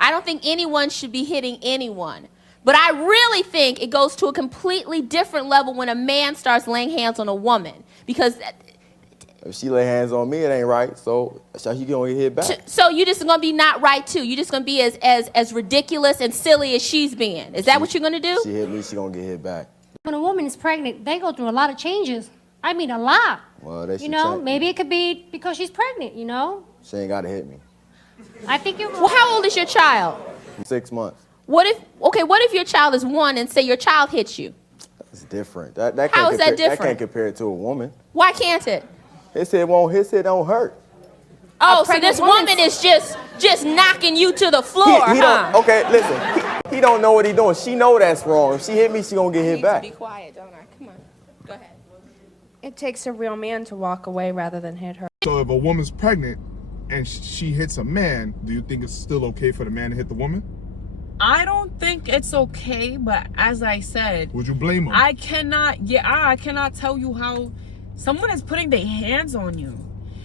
I don't think anyone should be hitting anyone. But I really think it goes to a completely different level when a man starts laying hands on a woman. Because if she lay hands on me, it ain't right. So she gonna get hit back. so you just gonna be not right too. You just gonna be as ridiculous and silly as she's being. Is that what you're gonna do? She hit me, she gonna get hit back. When a woman is pregnant, they go through a lot of changes. I mean, a lot. Well, they should maybe it could be because she's pregnant, She ain't gotta hit me. I think you're Well, how old is your child? 6 months. What if your child is 1 and say your child hits you? It's different. How is that different? That can't compare it to a woman. Why can't it? His head don't hurt. Oh, so this woman is just knocking you to the floor, huh? Okay, listen. He don't know what he doing. She know that's wrong. If she hit me, she gonna get hit back. Be quiet, don't I? Come on. Go ahead. It takes a real man to walk away rather than hit her. So if a woman's pregnant and she hits a man, do you think it's still okay for the man to hit the woman? I don't think it's okay, but as I said, would you blame him? I cannot tell you how someone is putting their hands on you.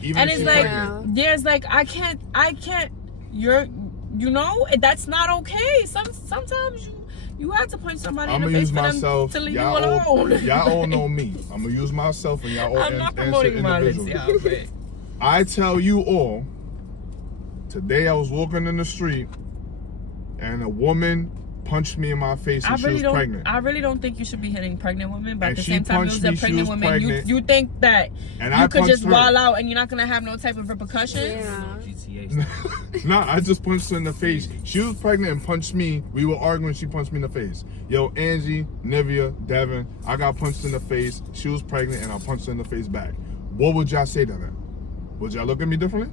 Even and if it's like there's like I can't that's not okay. Sometimes you have to punch somebody in the face for them to leave you alone. Y'all all know me. I'm gonna use myself and y'all all I'm not promoting violence, but I tell you all, today I was walking in the street and a woman punched me in my face and she was pregnant. I really don't think you should be hitting pregnant women, but at the same time, you said pregnant women. You think that you could just wild out and you're not gonna have no type of repercussions? Yeah. Nah, I just punched her in the face. She was pregnant and punched me. We were arguing. She punched me in the face. Yo, Angie, Nevia, Devin, I got punched in the face. She was pregnant and I punched her in the face back. What would y'all say to that? Would y'all look at me differently?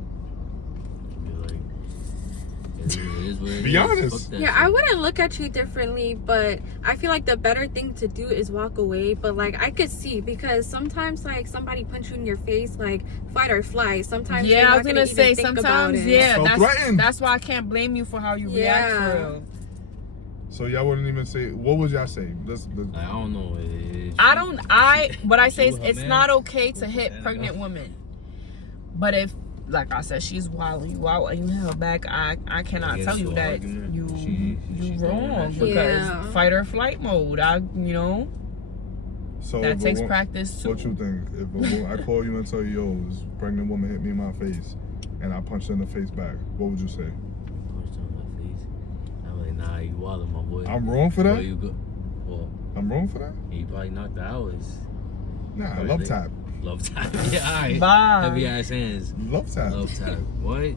Be honest. Yeah, I wouldn't look at you differently, but I feel like the better thing to do is walk away. But like I could see, because sometimes like somebody punch you in your face, like fight or flight. Sometimes I was gonna say sometimes that's why I can't blame you for how you react for real. So y'all wouldn't even say, what would y'all say? I don't know. What I say is it's not okay to hit pregnant women, but if, like I said, she's wilding you out and you hit her back, I cannot tell you that you wrong, because fight or flight mode. So that takes practice too. What you think? If I call you and tell you, yo, this pregnant woman hit me in my face and I punched her in the face back, what would you say? Punched her in my face? I'm like, nah, you wildin', my boy. I'm wrong for that? Well, I'm wrong for that? You probably knocked her out. Nah, love tap. Love tap. Yeah, alright. Bye. Heavy ass hands. Love tap. Love tap. What?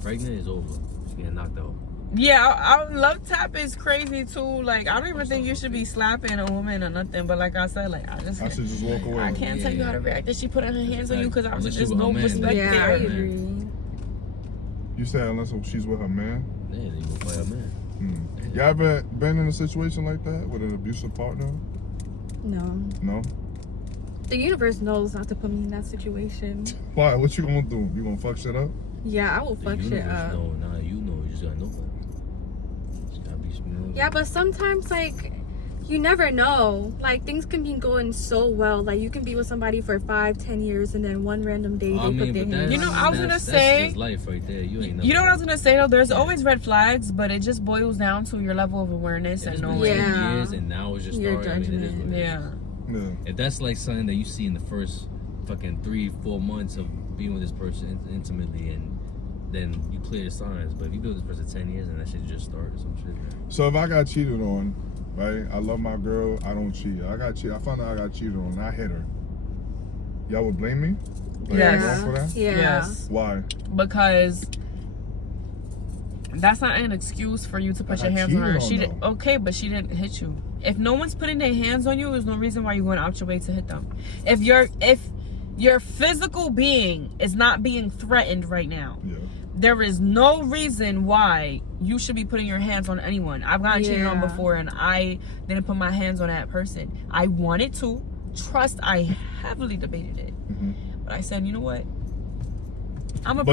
Pregnant is over. She's getting knocked out. Yeah, love tap is crazy too. Like, I don't even think you should be slapping a woman or nothing. But like I said, like I should just walk away. I can't tell you how to react if she putting her hands on you because Unless there's you with no a man. respect Yeah, I there. agree. You said unless she's with her man? Yeah, they go fight a man. You ever been in a situation like that with an abusive partner? No. No? The universe knows not to put me in that situation. Why? What you gonna do? You gonna fuck shit up? Yeah, I will fuck shit up. No, nah, you know. You just gotta know that. Just gotta be smooth. Yeah, but sometimes, like, you never know. Like, things can be going so well. Like, you can be with somebody for 5-10 years, and then one random day they put their hands. You know, I was gonna say. That's just life right there. You ain't. You know what I was gonna say though? There's always red flags, but it just boils down to your level of awareness and knowing. Yeah. Years and now it's just Your started. I mean, it is judgment. what it is. Yeah. If that's like something that you see in the first fucking 3-4 months of being with this person intimately, and then you clear the signs. But if you be with this person 10 years and that shit just started or some shit. So if I got cheated on, right? I love my girl. I don't cheat. I found out I got cheated on. And I hit her. Y'all would blame me? Like, Yes. wrong for that? Yeah. Yes. Why? Because that's not an excuse for you to put I your got hands on her. cheated on, though. Okay, but she didn't hit you. If no one's putting their hands on you, there's no reason why you're going out your way to hit them. If your physical being is not being threatened right now, there is no reason why you should be putting your hands on anyone. I've gotten cheated on before, and I didn't put my hands on that person. I wanted to. Trust, I heavily debated it, but I said, you know what? I'm a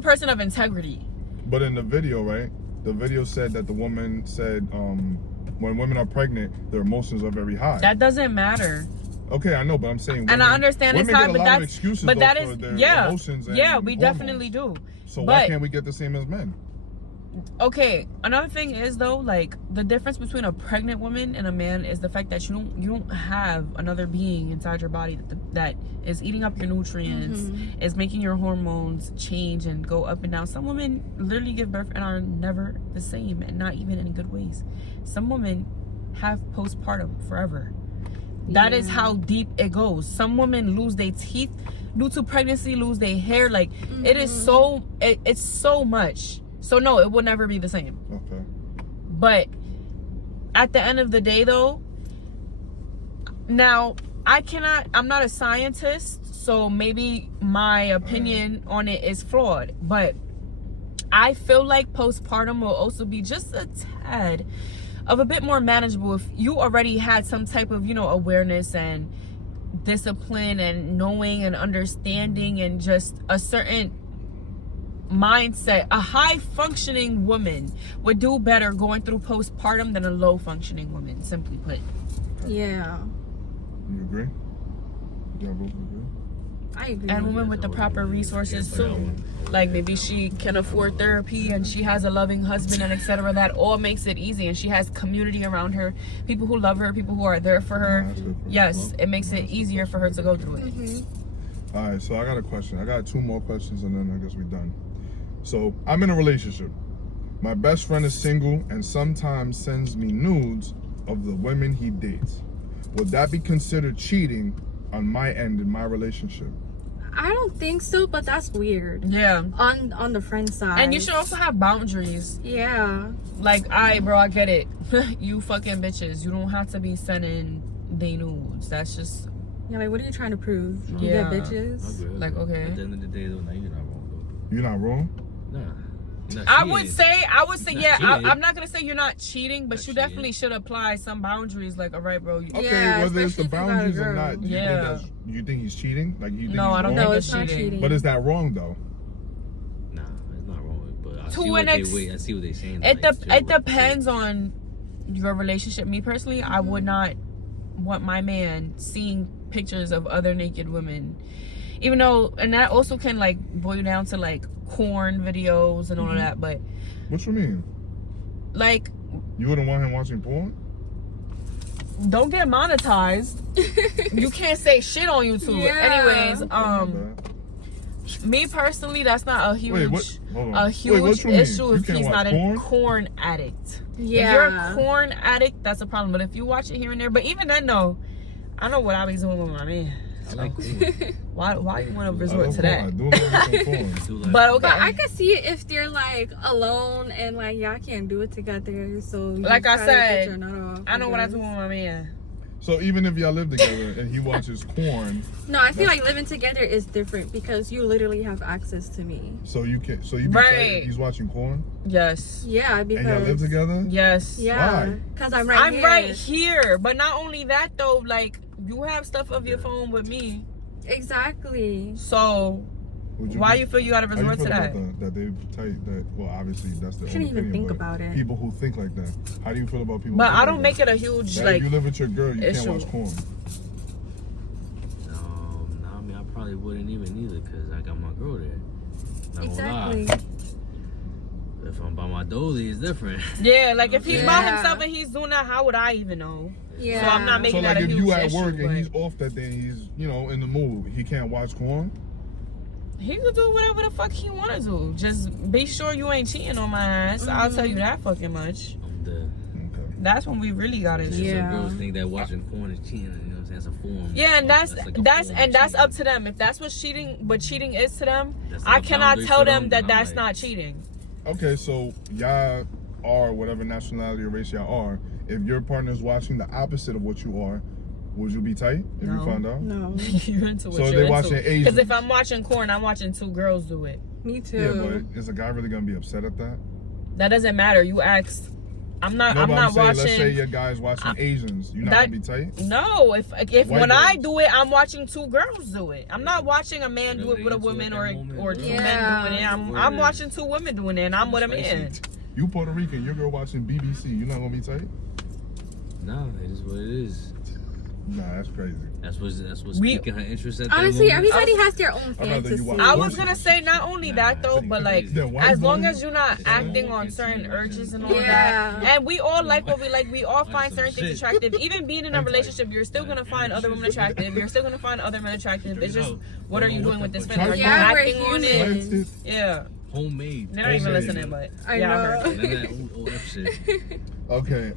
person of integrity. But in the video, right? The video said that the woman said, when women are pregnant, their emotions are very high. That doesn't matter. Okay, I know, but I'm saying women, And I understand it's high, but that's excuses but that for is their emotions and we hormones. definitely do. So why can't we get the same as men? Okay, another thing is though, like the difference between a pregnant woman and a man is the fact that you don't have another being inside your body that is eating up your nutrients, is making your hormones change and go up and down. Some women literally give birth and are never the same, and not even in good ways. Some women have postpartum forever. That is how deep it goes. Some women lose their teeth due to pregnancy, lose their hair. Like it is so it's so much. So no, it will never be the same. Okay. But at the end of the day though, now I'm not a scientist, so maybe my opinion on it is flawed, but I feel like postpartum will also be just a tad of a bit more manageable if you already had some type of, awareness and discipline and knowing and understanding and just a certain mindset. A high functioning woman would do better going through postpartum than a low functioning woman, simply put. Yeah. You agree? Y'all both agree? I agree. And women with the proper resources too. Like maybe she can afford therapy and she has a loving husband and etc. That all makes it easy, and she has community around her, people who love her, people who are there for her. Yes, it makes it easier for her to go through it. All right, so I got a question. I got 2 more questions and then I guess we're done. So I'm in a relationship. My best friend is single and sometimes sends me nudes of the women he dates. Would that be considered cheating on my end in my relationship? I don't think so, but that's weird. Yeah. On the friend side. And you should also have boundaries. Yeah. Like, bro, I get it. You fucking bitches. You don't have to be sending they nudes. That's just... Yeah, like, what are you trying to prove? You Yeah. get bitches? Like, okay. At the end of the day, though, now you're not wrong, though. You're not wrong? Nah. I would say, yeah, cheating. I'm not gonna say you're not cheating, but Not you cheating. definitely should apply some boundaries. Like, all right, bro. Okay, Yeah, whether it's especially the if you got a boundaries or girl. not, Yeah. you think he's cheating? Like, you think No, he's I don't wrong? think No, it's it's not cheating. cheating. But is that wrong though? Nah, it's not wrong. But I To see what an they ex- wait. I see what they're saying. It depends on your relationship. Me personally, I would not want my man seeing pictures of other naked women, even though, and that also can like boil down to like porn videos and all of that. But What you mean? like, You wouldn't want him watching porn? don't get monetized. You can't say shit on YouTube. Yeah. Anyways, me personally, that's not a huge Wait, what? Hold on. a Wait, huge what you mean? issue You if can't he's watch not a porn? corn addict. Yeah. If you're a corn addict, that's a problem. But if you watch it here and there, but even then, no, I know what I be doing with my man. I like corn. Why you want to I resort love to corn. that? I do love some corn. I do like But okay. But I could see it if they're like alone and like y'all can't do it together. So you Like I try to get your said, nut off, I know what I guess. do with my man. So even if y'all live together and he watches corn, No, I feel like living together is different because you literally have access to me. so you can, so you be Right. tight if he's watching corn, Yes. Yeah, because and y'all live together. Yes. yeah, Why? because I'm right I'm here. right here. But not only that though, like you have stuff of your phone with me. Exactly. So Would why be- you feel you gotta How you resort to feel that? about that they tight? That well, obviously that's the Shouldn't own even opinion, think but about it. People who think like that. How do you feel about people? But who think I don't like make that? it a huge That like if you live with your girl, you issue. can't watch corn. No, I mean, I probably wouldn't even either because I got my girl there. Not Exactly. gonna lie. If I'm by my dolly, it's different. Yeah, like if he's by Yeah. himself and he's doing that, how would I even know? Yeah. So I'm not So making like that a if huge you at issue, work and but he's off that day, and he's in the mood, he can't watch corn. he can do whatever the fuck he wanna do. Just be sure you ain't cheating on my ass. I'll tell you that fucking much. I'm dead. Okay. That's when we really got into Yeah. Some girls think that watching corn is cheating. You know what I'm saying? It's a form. Yeah, and that's like a form of that's cheating. up to them. If that's what cheating is to them, That's I like a cannot boundary tell for them that then that's I'm not like, cheating. Okay, so y'all are whatever nationality or race y'all are. If your partner's watching the opposite of what you are, would you be tight if you No. found out? No, You're into what So you're they watching into. Asians. Because if I'm watching corn, I'm watching two girls do it. me Yeah, too. but is a guy really gonna be upset at that? That doesn't matter. You asked. I'm not. No, I'm but not saying, watching. let's say your guy's watching Asians. You're not that- gonna be tight? No, if White when I girls. do it, I'm watching two girls do it. I'm not watching a man do it with a Whatever they woman into or at that moment, or two bro. Yeah. men doing it. I'm Whatever it is. watching two women doing it, and I'm with a Spicy. man. You Puerto Rican, your girl watching BBC. You're not gonna be tight? Nah, it is what it is. Nah, that's crazy. That's what's We- piquing her interest at Honestly, that moment. everybody has their own I'd rather you fantasy. watch I was Horses. gonna say not only that though, but like Then white as long boys- as you're not Yeah. acting on Yeah. certain urges and all Yeah. that, and we all like what we like, we all Like find some certain things shit. attractive. Even being in a I'm relationship, you're still gonna find other women attractive. You're still gonna find other men attractive. It's just what are you doing with this feeling? Are you Yeah, we're acting on human. it? Planted. Yeah, Homemade. they're not even Homemade. listening, but I yeah, know. heard. None of that OF shit. Okay,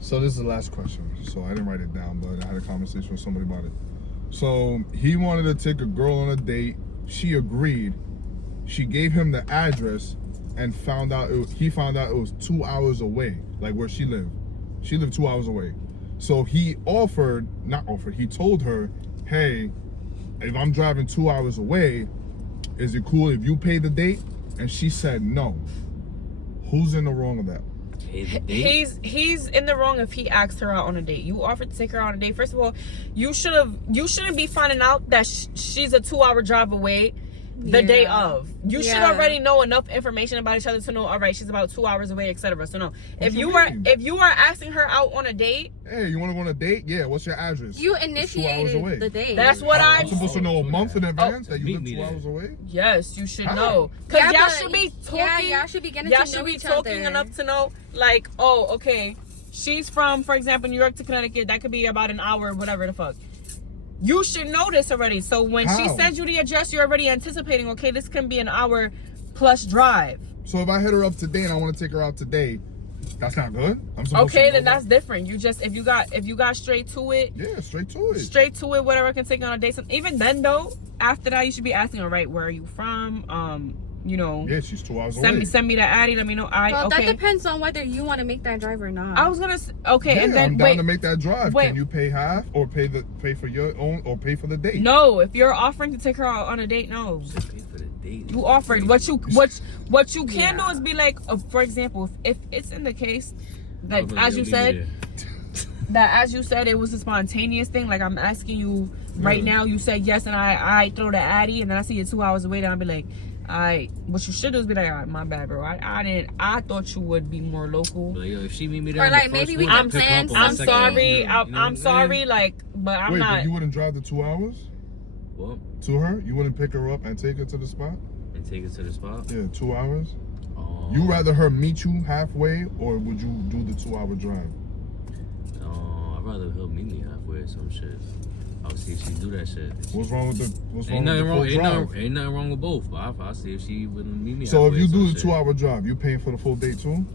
so this is the last question. So I didn't write it down, but I had a conversation with somebody about it. So he wanted to take a girl on a date. She agreed. She gave him the address and he found out it was 2 hours away, like where she lived. She lived 2 hours away. So he he told her, hey, if I'm driving 2 hours away, is it cool if you pay the date? And she said no. Who's in the wrong of that? Hey, the date. He's in the wrong if he asked her out on a date. You offered to take her out on a date. First of all, you shouldn't be finding out that she's a 2 hour drive away the day of. You should Yeah. already know enough information about each other to know, all right, she's about 2 hours away, etc. So no, if you you are asking her out on a date, Hey, you want to go on a date? Yeah, what's your address? You It's 2 hours away. initiated the date. that's what I'm I'm. supposed to know a month in advance that you meet live me 2 there. hours away? Yes, you should How? know, cause Yeah, y'all but- should be talking. Yeah, y'all should be getting Y'all to should know be each talking other. enough to know, like, oh, okay, she's from, for example, New York to Connecticut. That could be about an hour, whatever the fuck. You should know this already. So when she How? sends you the address, you're already anticipating, okay, this can be an hour plus drive. So if I hit her up today and I want to take her out today, that's not good? I'm supposed to Okay, know then that? that's different. You just if you got straight to it, Yeah, straight to it. whatever can take you on a date. Even then though, after that you should be asking, all right, where are you from? You know, Yeah, she's 2 hours away. send me the Addy, let me know. Well, Okay. that depends on whether you want to make that drive or not. I was gonna okay, Yeah, and then I'm down wait. to make that drive. wait. Can you pay half or pay for your own or pay for the date? No, if you're offering to take her out on a date, no. Pay for the date. You offered. What you can do is be like, for example, if it's in the case that as you said it was a spontaneous thing, like I'm asking you right now, you said yes, and I throw the Addy, and then I see you 2 hours away, then I'll be like, what you should do is be like, all right, my bad, bro. I thought you would be more local. Like, yo, if she meet me there, Or, on the like, first maybe we one, can I'll pick her plan up on the I'm second sorry. one. You know what I'm sorry. saying? Like, but I'm Wait, not. but you wouldn't drive the 2 hours Well, to her? You wouldn't pick her up and take her to the spot? and take it to the spot. Yeah, 2 hours. Oh, You rather her meet you halfway, or would you do the 2 hour drive? I'd rather her meet me halfway or some shit. I'll see if she do that shit. What's wrong with the Ain't nothing wrong. full drive? Ain't nothing wrong with both. But I'll see if she will meet me. So if halfway you or some do the shit. 2 hour drive, you paying for the full date too?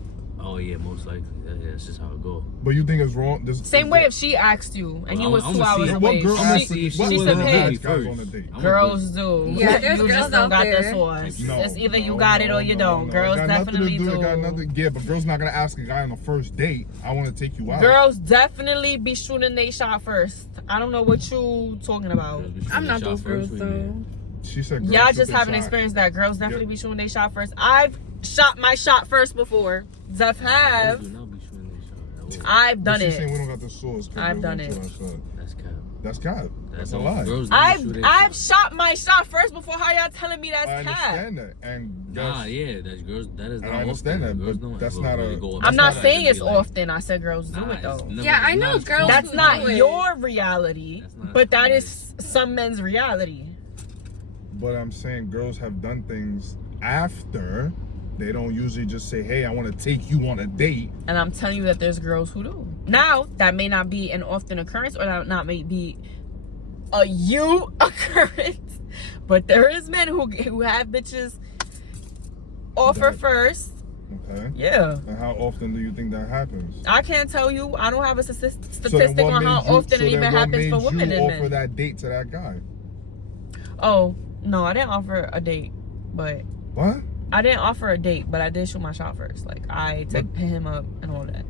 Oh yeah, most likely. Yeah, that's just how it go. But you think it's wrong? Same way if she asked you and you was 2 hours What away. girl I'ma asks see if what she girl said, asks "Hey, guys on a date? Girls do. Yeah, there's you girls just don't out got there. the sauce. No, It's either you no, got it no, or you no, don't. no. Girls It got nothing definitely to do. do. It got nothing. Yeah, but girls not gonna ask a guy on the first date, I want to take you out. Girls definitely be shooting they shot first. I don't know what you talking about. I'm not those girls though. She said, girls Y'all shoot just their haven't shot. experienced that. Girls definitely Yep. be shooting they shot first. I've shot my shot first before. Zeph have. Girls do not be shooting their shot. I've But done she's saying we it. don't got the source. I've done it. That's cap. That's cap. That's a don't- lie. Girls don't shoot their I've shot. shot my shot first before. How y'all telling me that's I cap? understand that, and Nah, that's, yeah, that's girls. That is and not I understand often. that, Girls but don't that's ever not really a- go up I'm to not guys saying and it's be like, often. I said girls do nah, it though. it's never- Yeah, I know it's girls common. That's who not do it. your reality, That's not but that common. is some men's reality. but I'm saying girls have done things after. They don't usually just say, "Hey, I want to take you on a date." And I'm telling you that there's girls who do. Now, that may not be an often occurrence, or that not may be a you occurrence, but there is men who have bitches offer That- first. Okay. Yeah. And how often do you think that happens? I can't tell you. I don't have a So then statistic what on how made you- often so it then even what happens made for women you and offer men. that date to that guy? Oh, no, I didn't offer a date, but What? I didn't offer a date, but I did shoot my shot first. Like, I hit him up and all that.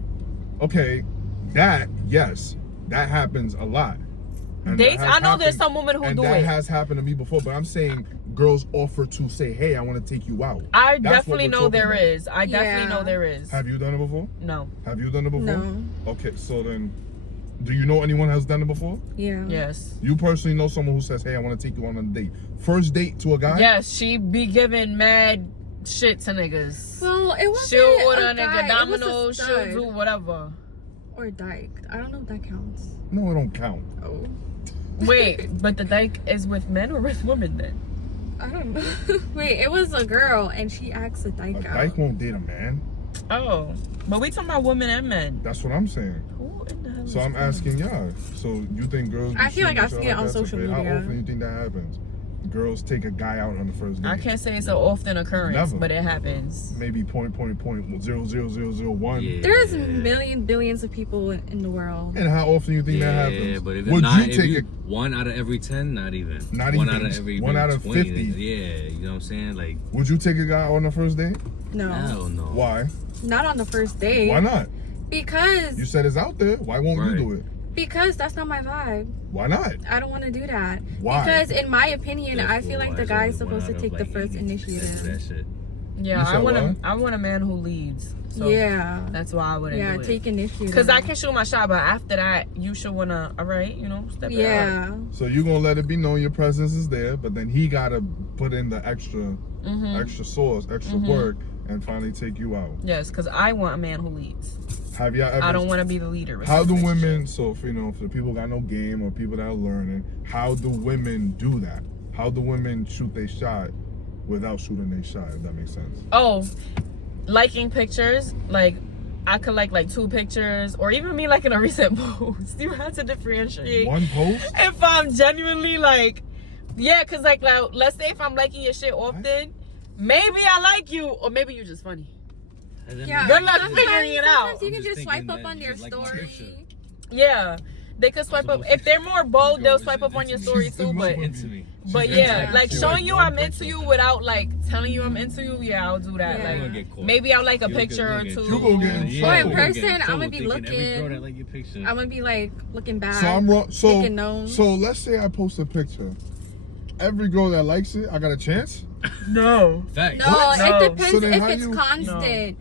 Okay, that yes, that happens a lot. And Dates, that has I know there's happened- some women who and do that it. has happened to me before. But I'm saying girls offer to say, "Hey, I want to take you out." I That's what definitely we're know talking there about. is. I definitely Yeah. know there is. Have you done it before? No. Have you done it before? No. Okay, so then, do you know anyone has done it before? Yeah. Yes. You personally know someone who says, "Hey, I want to take you on a date." First date to a guy? Yes, she be giving mad shit to niggas. Well, it wasn't She'll order a a guy, nigga it was a Domino's, she'll stud. do whatever. Or dyke. I don't know if that counts. No, it don't count. Oh. Wait, but the dyke is with men or with women then? I don't know. Wait, it was a girl and she asked a A dyke out. dyke won't date a man. Oh. But we talking about women and men. That's what I'm saying. Who in the hell So is I'm that? asking y'all. So you think girls? be I feel like shooting I've each seen it other on like that to social pay? How media. often do you think that happens? Girls take a guy out on the first date. I can't say it's an often occurrence, Never. but it happens. Maybe point 0.00001. Yeah. There's billions of people in the world. And how often you think that Yeah, happens? but if Would not, you if take you, it? 1 out of every 10, not even. Not one even. out of every 1 out of 20, 50. Yeah, you know what I'm saying? Like, Would you take a guy on the first date? No. hell no. Why? Not on the first date. Why not? Because You said it's out there. Why won't you Right. do it? because that's not my vibe. Why not? I don't want to do that. Why? Because in my opinion, I feel like the It's guy is only 1 supposed to out of, take the like, first 80 initiative. That shit. Yeah, You said what? I want a man who leads. So Yeah. that's why I wouldn't Yeah, do it. take initiative. Because I can shoot my shot, but after that, you should wanna, all right, step it up. Yeah. So you gonna let it be known your presence is there, but then he gotta put in the extra sauce, extra work, and finally take you out. Yes, because I want a man who leads. Have y'all ever? I don't want to be the leader. in How some do relationship. women? So for the people who got no game or people that are learning, how do women do that? How do women shoot their shot without shooting their shot? If that makes sense. Oh, liking pictures, like I could like 2 pictures, or even me liking a recent post. You have to differentiate. One post. If I'm genuinely like, yeah, because like let's say if I'm liking your shit often, maybe I like you, or maybe you're just funny. Yeah. Good luck sometimes- figuring it out. Sometimes you I'm can just just swipe thinking up that on you your just like my story. picture. Yeah, they could swipe up if they're more bold. They'll swipe up on your story too, but. Into me. But She's yeah, into like it. showing you One I'm into picture. you without like telling you I'm into you, yeah, I'll do that. Yeah. Like You're gonna get caught. maybe I'll like a You'll get- picture or you'll get 2. You gonna get in Yeah, trouble. Or in you'll get person, trouble I'ma be thinking every girl looking. that like your picture. I'm gonna be like looking back. So I'm wrong. making known. So let's say I post a picture. Every girl that likes it, I got a chance. No, Facts. No, No. it depends So then if how it's you- constant.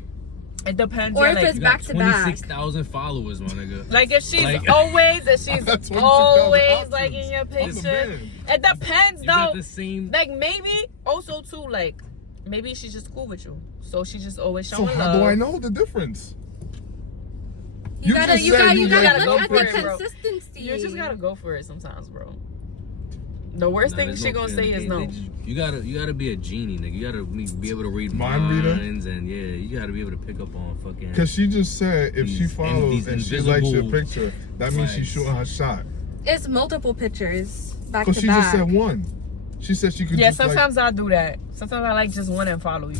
it depends. Or yeah, if like, it's You got back to back. 26,000 followers, my nigga. like if she's Like- always got 26,000 always options. liking your I'm the picture. man. It depends You though. got the same. Like maybe also too like maybe she's just cool with you, so she's just always So showing how love. do I know the difference? You gotta just you said gotta you look like at go the for it, bro. consistency. You just gotta go for it sometimes, bro. The worst Nah, thing there's she no gonna feeling. say is no. You gotta be a genie, nigga. You gotta be able to read Mind reader? minds, and yeah, you gotta be able to pick up on fucking. Because she just said if she These- follows these and she likes your invisible picture, that means she's flags. shooting her shot. It's multiple pictures back Because to she back. just said one. She said she could Yeah, just sometimes I do that. Sometimes I like just one and follow you.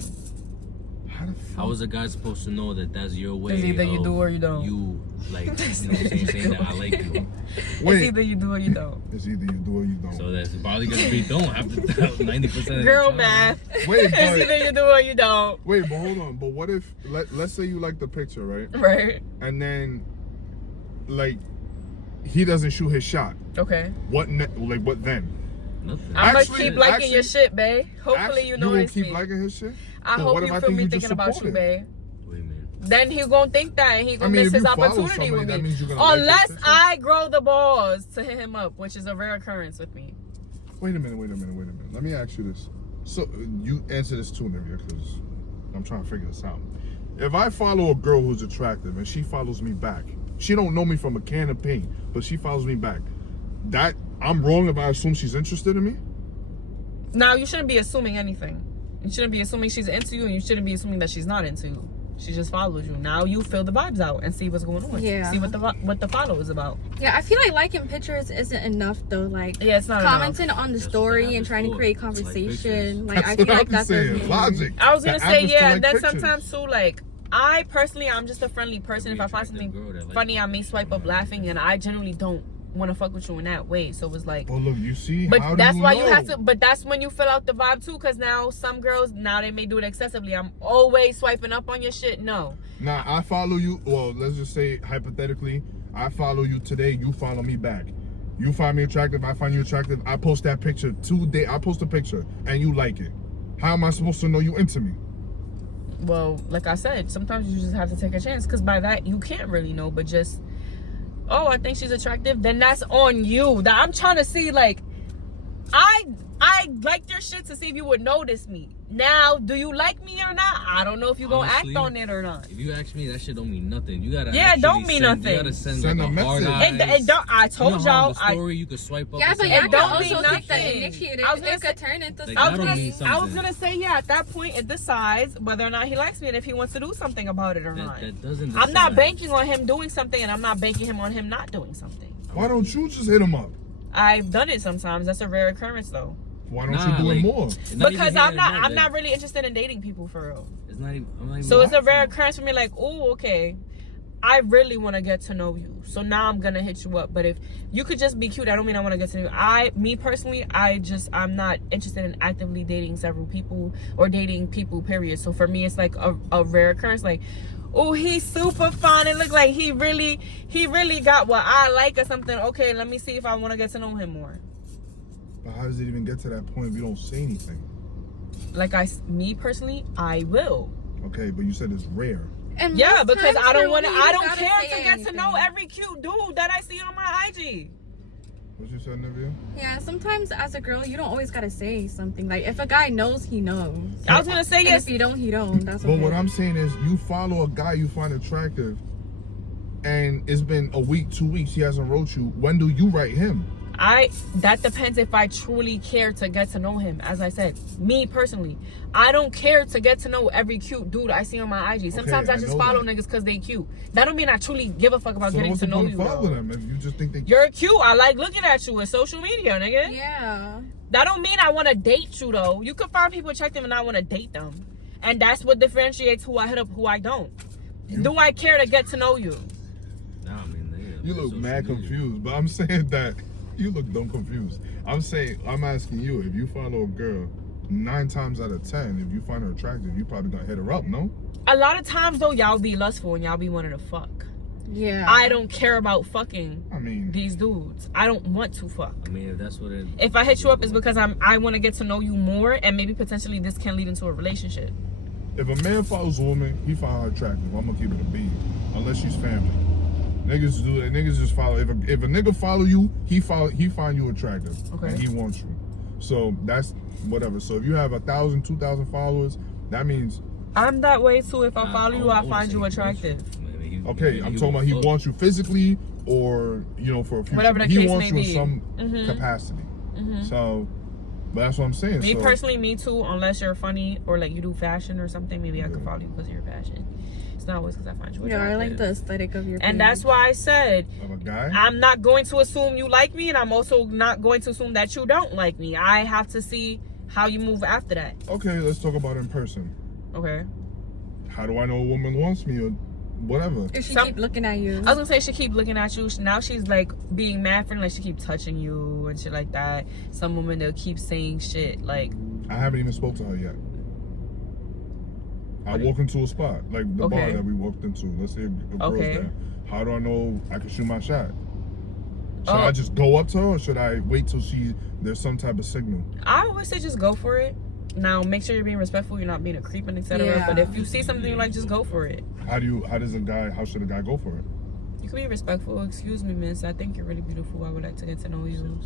How the How is a guy supposed to know that that's your way? It's either you of do or you don't. You like, you know what I'm saying that I like you. It's either you do or you don't. It's either you do or you don't. So that's probably gonna be don't have to tell 90% of the Girl time. math. Wait, It's either you do or you don't. Wait, but hold on. But what if let's say you like the picture, right? Right. And then like he doesn't shoot his shot. Okay. What then? Nothing. I'm Actually- gonna keep liking actually- your shit, babe. Hopefully Actually, you gonna notice keep me. liking his shit? I But hope what if you I feel think me you thinking just about support you, it? babe. Wait a minute. Then he gonna think that and he gonna I mean, miss if his you follow opportunity somebody, with that me. means you're gonna like Unless their I grow the balls to hit him up, which is a rare occurrence with me. Wait a minute. Let me ask you this. So you answer this too, Nivea, because I'm trying to figure this out. If I follow a girl who's attractive and she follows me back, she don't know me from a can of paint, but she follows me back. That I'm wrong if I assume she's interested in me? Now you shouldn't be assuming anything. You shouldn't be assuming she's into you, and you shouldn't be assuming that she's not into you. She just follows you. Now you feel the vibes out and see what's going on. Yeah. See what the follow is about. Yeah, I feel like liking pictures isn't enough though. Like, Yeah, it's not commenting enough. on the That's story what and trying to happens create for, like, conversation. Like, That's I what feel I'm like that's saying. Logic. I was gonna The say, app is yeah, to and like then pictures. sometimes too, like, I personally, I'm just a friendly person. If I find something funny, I may swipe up laughing, and I generally don't want to fuck with you in that way. So it's like, Well, look, you see, but how that's do you why know? you have to. But that's when you fill out the vibe too, because now some girls now they may do it excessively. I'm always swiping up on your shit. No, Now, I follow you. Well, let's just say, hypothetically, I follow you today. You follow me back. You find me attractive. I find you attractive. I post that picture today. I post a picture, and you like it. How am I supposed to know you into me? well, like I said, sometimes you just have to take a chance, because by that you can't really know. But just, oh, I think she's attractive, then that's on you. That I'm trying to see, like, I liked your shit to see if you would notice me. Now, do you like me or not? I don't know if you gonna Honestly, act on it or not. If you ask me, that shit don't mean nothing. You gotta Yeah, it don't mean send, nothing. You gotta send Send like a a hard message. eyes. It don't. I You told know how y'all. on the story you could swipe up. Yeah, and but say, y'all It can don't also mean take the nothing. initiative. I was It gonna could say- turn into Like, I that was, don't gonna, mean I was something. gonna say, yeah, at that point it decides whether or not he likes me and if he wants to do something about it or not. That doesn't. I'm not decide. banking on him doing something, and I'm not banking him on him not doing something. Why don't you just hit him up? I've done it sometimes. That's a rare occurrence though. Why don't Nah, you do it like, more? it's not Because even I'm here not and there, really interested in dating people for real. It's not even. I'm not even So it's a watching. rare occurrence for me, like, oh, okay, I really want to get to know you. So now I'm gonna hit you up. But if you could just be cute, I don't mean I want to get to know you. Me personally, I'm not interested in actively dating several people or dating people, period. So for me, it's like a rare occurrence, like, oh, he's super fun. It look like he really got what I like or something. Okay, let me see if I want to get to know him more. But how does it even get to that point if you don't say anything? Like me personally, I will. Okay, but you said it's rare. And Yeah, most because times I don't for want to. women, you I don't gotta care say to get to know anything. every cute dude that I see on my IG. What you said, Nivea? Yeah, sometimes as a girl, you don't always gotta say something. Like, if a guy knows, he knows. I was gonna say And yes. if you don't, he don't. That's But okay. what I'm saying is, you follow a guy you find attractive, and it's been a week, 2 weeks, he hasn't wrote you. When do you write him? That depends if I truly care to get to know him. As I said, me personally, I don't care to get to know every cute dude I see on my IG. Sometimes Okay, I I just know follow that. niggas because they cute. That don't mean I truly give a fuck about So getting what's to the know point you. of following though. them if you just think they? You're cute. I like looking at you. It's social media, nigga. Yeah. That don't mean I want to date you though. You can find people attractive and I want to date them, and that's what differentiates who I hit up, who I don't. Do I care to get to know you? Nah, I mean, yeah, You look social mad media. confused, but I'm saying that you look dumb confused. I'm asking you, if you follow a girl, 9 times out of 10, if you find her attractive, you probably gonna hit her up, no? A lot of times though, y'all be lustful and y'all be wanting to fuck. Yeah. I don't care about fucking I mean, these dudes. I don't want to fuck. I mean, if that's what it. If I hit you up, it's because I want to get to know you more, and maybe potentially this can lead into a relationship. if a man follows a woman, he find her attractive. I'm gonna keep it a beat, unless she's family. Niggas do that. Niggas just follow. If a nigga follow you, he find you attractive, Okay. and he wants you. So that's whatever. So if you have 1,000, 2,000 followers, that means I'm that way too. If I Nah, follow you, I I won't find say you he wants attractive. Maybe okay. I'm talking about he fuck. wants you physically, or for a future. Whatever the he case wants may you be. in some Mhm. capacity. Mhm. So, but that's what I'm saying. Me so, personally, me too. Unless you're funny or like you do fashion or something, maybe I could Yeah. follow you because of your fashion. It's not always because I find you Yeah, attractive. I like the aesthetic of your And page. that's why I said of a guy. I'm not going to assume you like me, and I'm also not going to assume that you don't like me. I have to see how you move after that. Okay, let's talk about in person. Okay. How do I know a woman wants me or whatever? If she keep looking at you. I was gonna say she keep looking at you. Now she's like being mad friendly, like she keep touching you and shit like that. Some women they'll keep saying shit like. I haven't even spoke to her yet. I walk into a spot, like the bar that we walked into. Let's say a girl's there. How do I know I can shoot my shot? Should I just go up to her, or should I wait till there's some type of signal? I always say just go for it. Now make sure you're being respectful, you're not being a creep and etc. Yeah. But if you see something you like, just go for it. How should a guy go for it? You can be respectful. Excuse me, miss. I think you're really beautiful. I would like to get to know you.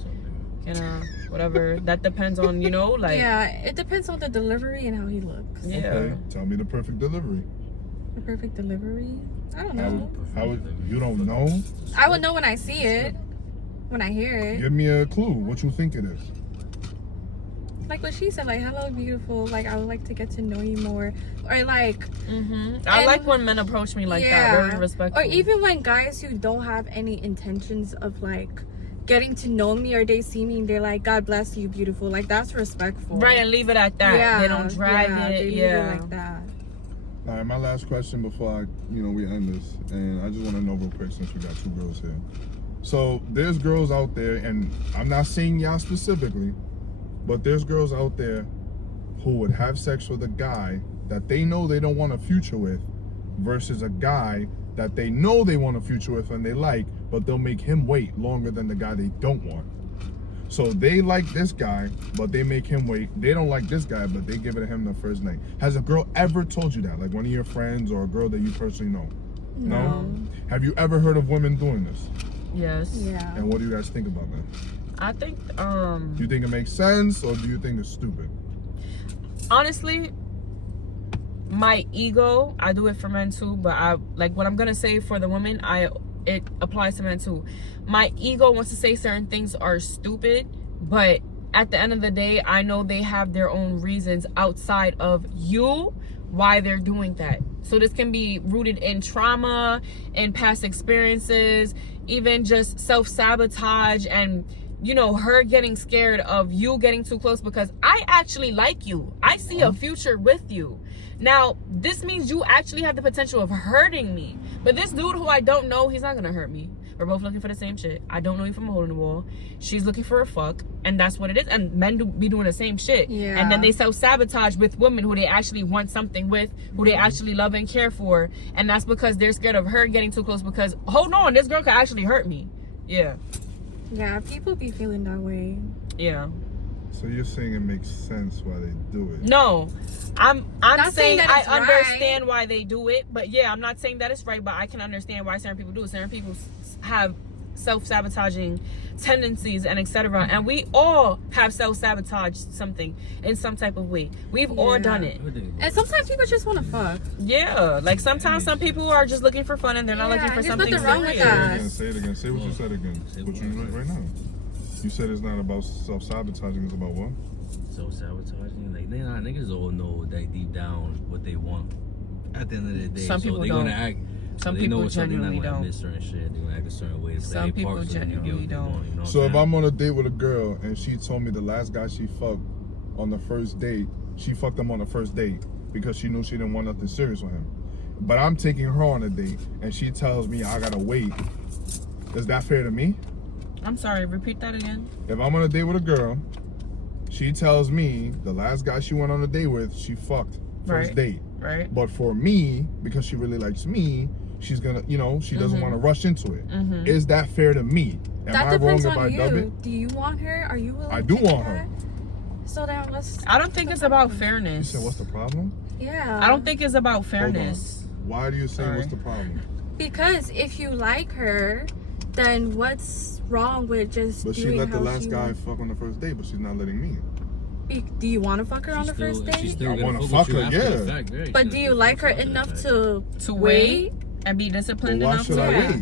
Whatever. That depends on, like. Yeah, it depends on the delivery and how he looks. Yeah. Okay, tell me the perfect delivery. The perfect delivery? I don't know. You don't know? I would know when I see it. When I hear it. Give me a clue. What you think it is? Like what she said, like, hello, beautiful. Like, I would like to get to know you more. Or like... I like when men approach me like that. Very respectful. Or even when guys who don't have any intentions of, like, getting to know me, or they see me and they're like, God bless you, beautiful. Like, that's respectful. Right, and leave it at that. Yeah, they don't drag it. They leave it like that. All right, my last question before we end this, and I just want to know real quick since we got two girls here. So there's girls out there, and I'm not saying y'all specifically, but there's girls out there who would have sex with a guy that they know they don't want a future with, versus a guy that they know they want a future with and they like, but they'll make him wait longer than the guy they don't want. So they like this guy, but they make him wait. They don't like this guy, but they give it to him the first night. Has a girl ever told you that? Like one of your friends or a girl that you personally know? No? Have you ever heard of women doing this? Yes. Yeah. And what do you guys think about that? I think, Do you think it makes sense, or do you think it's stupid? honestly, my ego, I do it for men too, but I like what I'm gonna say for the women, it applies to men too. My ego wants to say certain things are stupid, but at the end of the day, I know they have their own reasons outside of you why they're doing that. So this can be rooted in trauma and past experiences, even just self-sabotage and her getting scared of you getting too close, because I actually like you. I see a future with you. Now, this means you actually have the potential of hurting me. But this dude who I don't know, he's not gonna hurt me. We're both looking for the same shit. I don't know you from a hole in the wall. She's looking for a fuck, and that's what it is. And men be doing the same shit. Yeah. And then they self-sabotage with women who they actually want something with, who they actually love and care for. And that's because they're scared of her getting too close, because, hold on, this girl could actually hurt me. Yeah. Yeah, people be feeling that way. Yeah. So you're saying it makes sense why they do it? No, I'm Not saying that I it's understand right. why they do it, but yeah, I'm not saying that it's right, but I can understand why certain people do it. Certain people have self-sabotaging tendencies and etc. And we all have self-sabotage something in some type of way. We've all done it. And sometimes people just want to fuck. Yeah, like sometimes some people are just looking for fun and they're not looking for there's something nothing wrong with serious. that. Say it again. Say what you said again. What you doing right now? You said it's not about self-sabotaging. It's about what? Self-sabotaging? Like, niggas all know that deep down what they want at the end of the day. Some people they're don't. gonna act. Some they people know something genuinely that don't. miss certain shit. They're gonna act a certain way. Some people genuinely don't. So if I'm on a date with a girl and she told me the last guy she fucked on the first date, she fucked him on the first date because she knew she didn't want nothing serious with him. But I'm taking her on a date and she tells me I gotta wait. Is that fair to me? I'm sorry, repeat that again. If I'm on a date with a girl, she tells me the last guy she went on a date with, she fucked first date. Right. But for me, because she really likes me, she's gonna, she doesn't want to rush into it. Is that fair to me? Am That I wrong depends if on I dub you. it? Do you want her? Are you willing I to do take want her. So then let's... I don't think it's about You fairness. said, what's the problem? Yeah. I don't think it's about Hold on. fairness. Why do you say what's the problem? Because if you like her, then what's wrong with just But she doing let the how last she guy wants? fuck on the first date, but she's not letting me. Do you want to fuck her on the first date? I wanna fuck her, yeah. But do you like her enough to wait and be disciplined But why enough should to I Yeah.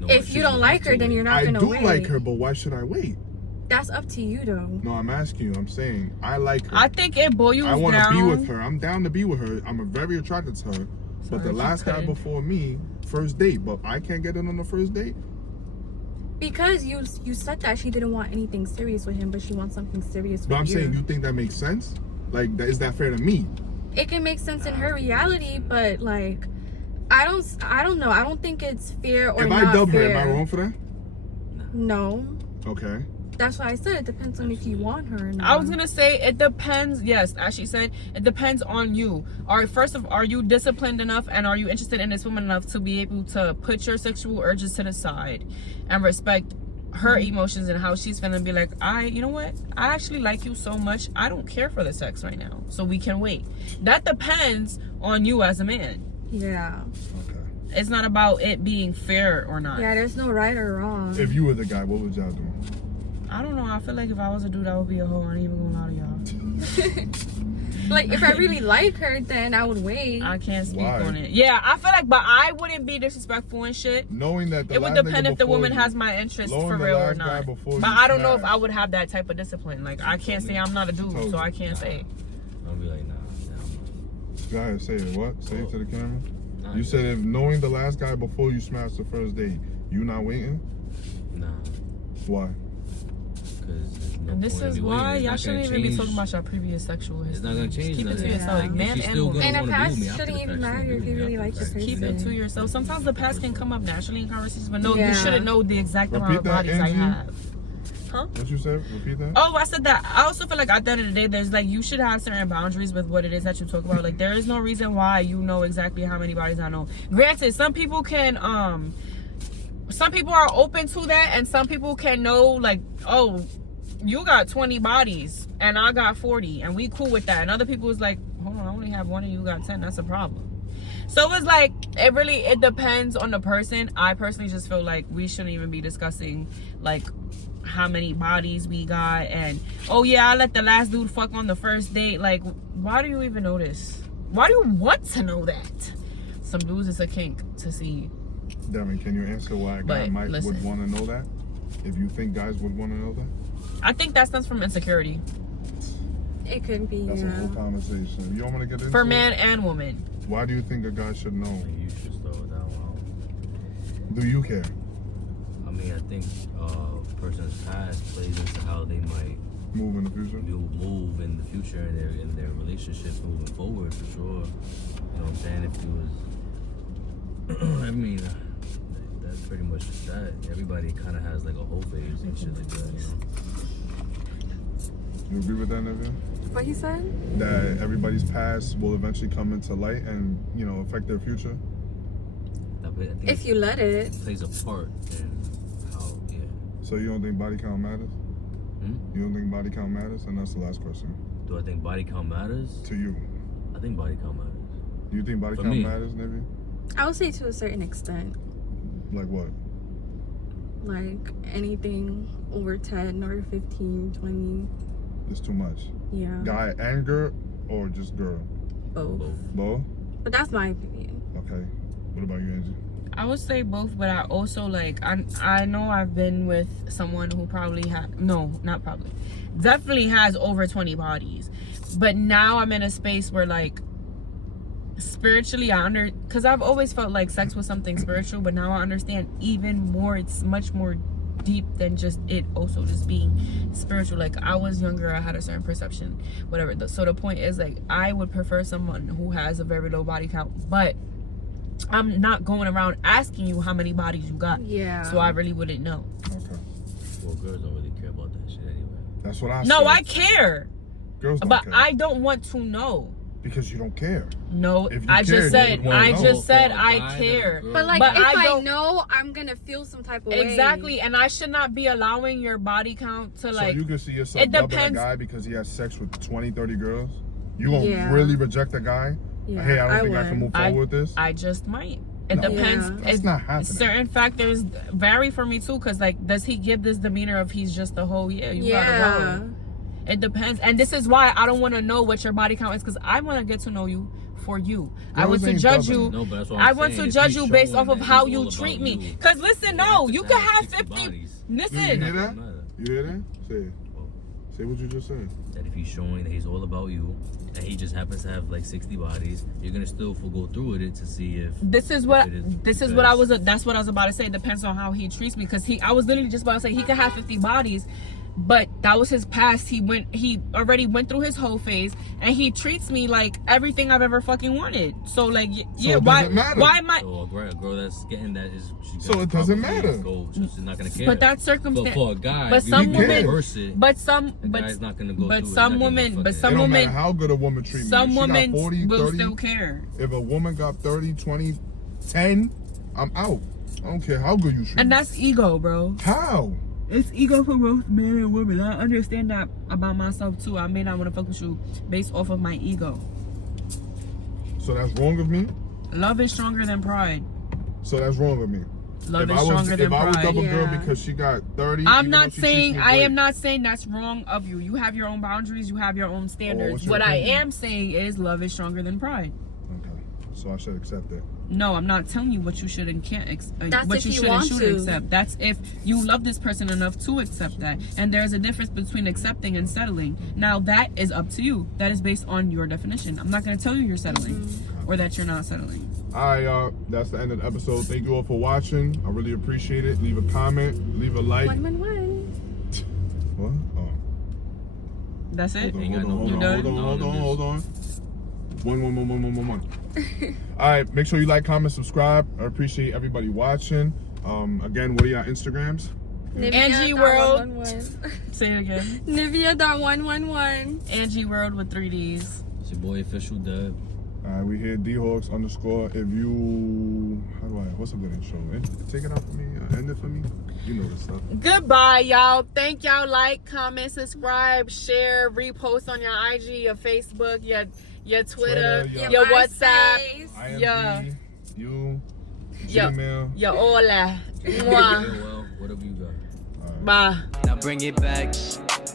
wait? If you don't like her, then you're not I gonna do wait. like her, but why should I wait? That's up to you, though. No, I'm asking you. I'm saying I like her. I think it boils I want to down. be with her. I'm down to be with her. I'm very attracted to her. But the if you last guy couldn't. before me, first date, but I can't get it on the first date? Because you said that she didn't want anything serious with him, but she wants something serious with But I'm you. saying, you think that makes sense? Like, is that fair to me? it can make sense in her reality, but like, I don't know. I don't think it's fair or If not I dub her, fair. am I wrong for that? No. Okay. That's why I said it depends on if you want her or not. I was gonna say it depends. Yes, as she said, it depends on you. Are you disciplined enough, and are you interested in this woman enough to be able to put your sexual urges to the side and respect her emotions and how she's feeling? Be like, you know what? I actually like you so much. I don't care for the sex right now, so we can wait. That depends on you as a man. Yeah. Okay. It's not about it being fair or not. Yeah, there's no right or wrong. If you were the guy, what would y'all do? I don't know. I feel like if I was a dude, I would be a hoe. I ain't even gonna lie to y'all. Like, if I really like her, then I would wait. I can't speak Why? on it. Yeah, I feel like, but I wouldn't be disrespectful and shit. Knowing that the It would last depend nigga if the before woman you- has my interest blowing for the real or last guy not. before But you I don't know if smash. I would have that type of discipline. Like, I can't say I'm not a dude, Told so you. I can't say. I'll be like, nah. Go ahead, say it. What? Say it to the camera. Nah, You said if knowing the last guy before you smashed the first date, you not waiting? Nah. Why? And this is why y'all shouldn't even be talking about your previous sexual history. It's not gonna change Just keep it to nothing. yourself, Yeah. man She's and still woman. And the wanna past be with me after shouldn't the even fact. matter if you really like the person. Keep it to yourself. Sometimes the past can come up naturally in conversations, but no, Yeah. you shouldn't know the exact amount Repeat of that, bodies I Angie. have. Huh? What you said? Repeat that? Oh, I said that. I also feel like at the end of the day, there's like, you should have certain boundaries with what it is that you talk about. Like, there is no reason why you know exactly how many bodies I know. Granted, some people are open to that, and some people can know, like, oh, you got 20 bodies and I got 40, and we cool with that. And other people is like, hold on, I only have one and you got 10. That's a problem. So it's like, it depends on the person. I personally just feel like we shouldn't even be discussing like how many bodies we got, and oh yeah, I let the last dude fuck on the first date. Like, why do you even know this? Why do you want to know that? Some dudes, it's a kink to see. Devin, can you answer why a guy But, would listen. want to know that? If you think guys would want to know that? I think that stems from insecurity It could be, That's a yeah. whole conversation. You don't want to get into for it? man and woman. Why do you think a guy should know? You should start with that one. Do you care? I mean, I think a person's past plays into how they might Move in the future? move in the future in their relationship moving forward, for sure. You know what I'm saying? If you was, I mean, that's pretty much that. Everybody kind of has like a whole phase and shit like that, you know? You agree with that, Nevia? What he said? That everybody's past will eventually come into light and, you know, affect their future? I think If you let it. it plays a part in how, yeah. So you don't think body count matters? You don't think body count matters? And that's the last question. Do I think body count matters? To you. I think body count matters. Do you think body For count me. matters, Nevia? I would say to a certain extent. Like what? Like, anything over 10 or 15, 20. It's too much. Yeah. Guy and girl or just girl? Both. Both? But that's my opinion. Okay. What about you, Angie? I would say both, but I also like, I know I've been with someone who definitely has over 20 bodies, but now I'm in a space where like spiritually because I've always felt like sex was something spiritual, but now I understand even more. It's much more deep than just it also just being spiritual. Like, I was younger, I had a certain perception, whatever. So the point is, like, I would prefer someone who has a very low body count, but I'm not going around asking you how many bodies you got. Yeah. So I really wouldn't know. Okay. Well, girls don't really care about that shit anyway. That's what I No, said. I care, Girls don't but care. I don't want to know. Because you don't care. No, If you I cared, just you said would wanna know. I care. But like, But if I I don't- know, I'm gonna feel some type of way. Exactly, and I should not be allowing your body count to like. So you can see yourself it dubbing a depends. guy because he has sex with 20, 30 girls? You gonna Yeah. really reject a guy? Yeah, Hey, I don't think I would. can move forward with this? I just might. It No. depends. Yeah. That's not happening. Certain factors vary for me too, because like, does he give this demeanor of he's just a whole you gotta Yeah. roll. It depends, and this is why I don't want to know what your body count is, because I want to get to know you for you. I Girls want to ain't judge stubborn. you. No, but that's what I I'm want saying. to If judge he's you based showing off of that how he's you all treat about me. you, Because listen, you no, have you to can have have 60 50. bodies. You Listen, hear that? Matter. You hear that? Say it. Say what you just said. That if he's showing that he's all about you and he just happens to have like 60 bodies, you're gonna still go through with it to see if this is what if it is that's what I was about to say. It depends on how he treats me, because I was literally just about to say he could have 50 bodies. but that was his past. He already went through his whole phase, and he treats me like everything I've ever fucking wanted. So like, yeah, it why doesn't matter. why am I? So a girl that's getting that is. So it doesn't matter. She's not gonna care. But that circumstance. For a guy, but you some can women. reverse it. But some. The But guy's not gonna go but through it. some He's not women. gonna But fuck some It don't women. matter how good a woman treat me. Some If she got women 40, will 30, still care. If a woman got 30, 20, 10, I'm out. I don't care how good you treat me. And that's ego, bro. How? It's ego for both man and woman. I understand that about myself too. I may not want to fuck with you based off of my ego. So that's wrong of me? Love is stronger than pride. So that's wrong of me. Love If is stronger than If I was pride. double girl Yeah. because she got 30, I'm even though not she treats saying me I great. am not saying that's wrong of you. You have your own boundaries. You have your own standards. what's your What I opinion? am saying is love is stronger than pride. Okay. So I should accept that. No, I'm not telling you what you should and can't That's what if you you should and want shouldn't to. accept. That's if you love this person enough to accept that. And there's a difference between accepting and settling. Now that is up to you. That is based on your definition. I'm not going to tell you you're settling or that you're not settling. All right, y'all. That's the end of the episode. Thank you all for watching. I really appreciate it. Leave a comment. Leave a like. 111. What? Oh. That's it? Ain't got no- You done? Hold on. One. All right, make sure you like, comment, subscribe. I appreciate everybody watching. Again, what are your Instagrams? Angie World. Say it again. NEVIEA.111. Angie World with 3 Ds. It's your boy Official Dub. All right, we here DHAWKS _. If you, what's a good intro? Take it out for me. End it for me. You know this stuff. Goodbye, y'all. Thank y'all. Like, comment, subscribe, share, repost on your IG, your Facebook, your Twitter, Twitter, your MySpace. WhatsApp, IMG, you, Yeah. Gmail. your Ola. Yeah, Mwah. well, whatever you got. Bye. Now bring it back.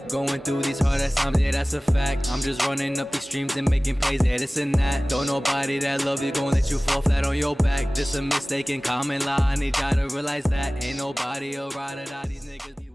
Going through these hard ass times, yeah, that's a fact. I'm just running up these streams and making plays, yeah, this and that. Don't nobody that love you gon' let you fall flat on your back. This a mistaken common law, I need y'all to realize that. Ain't nobody a ride or die, these niggas be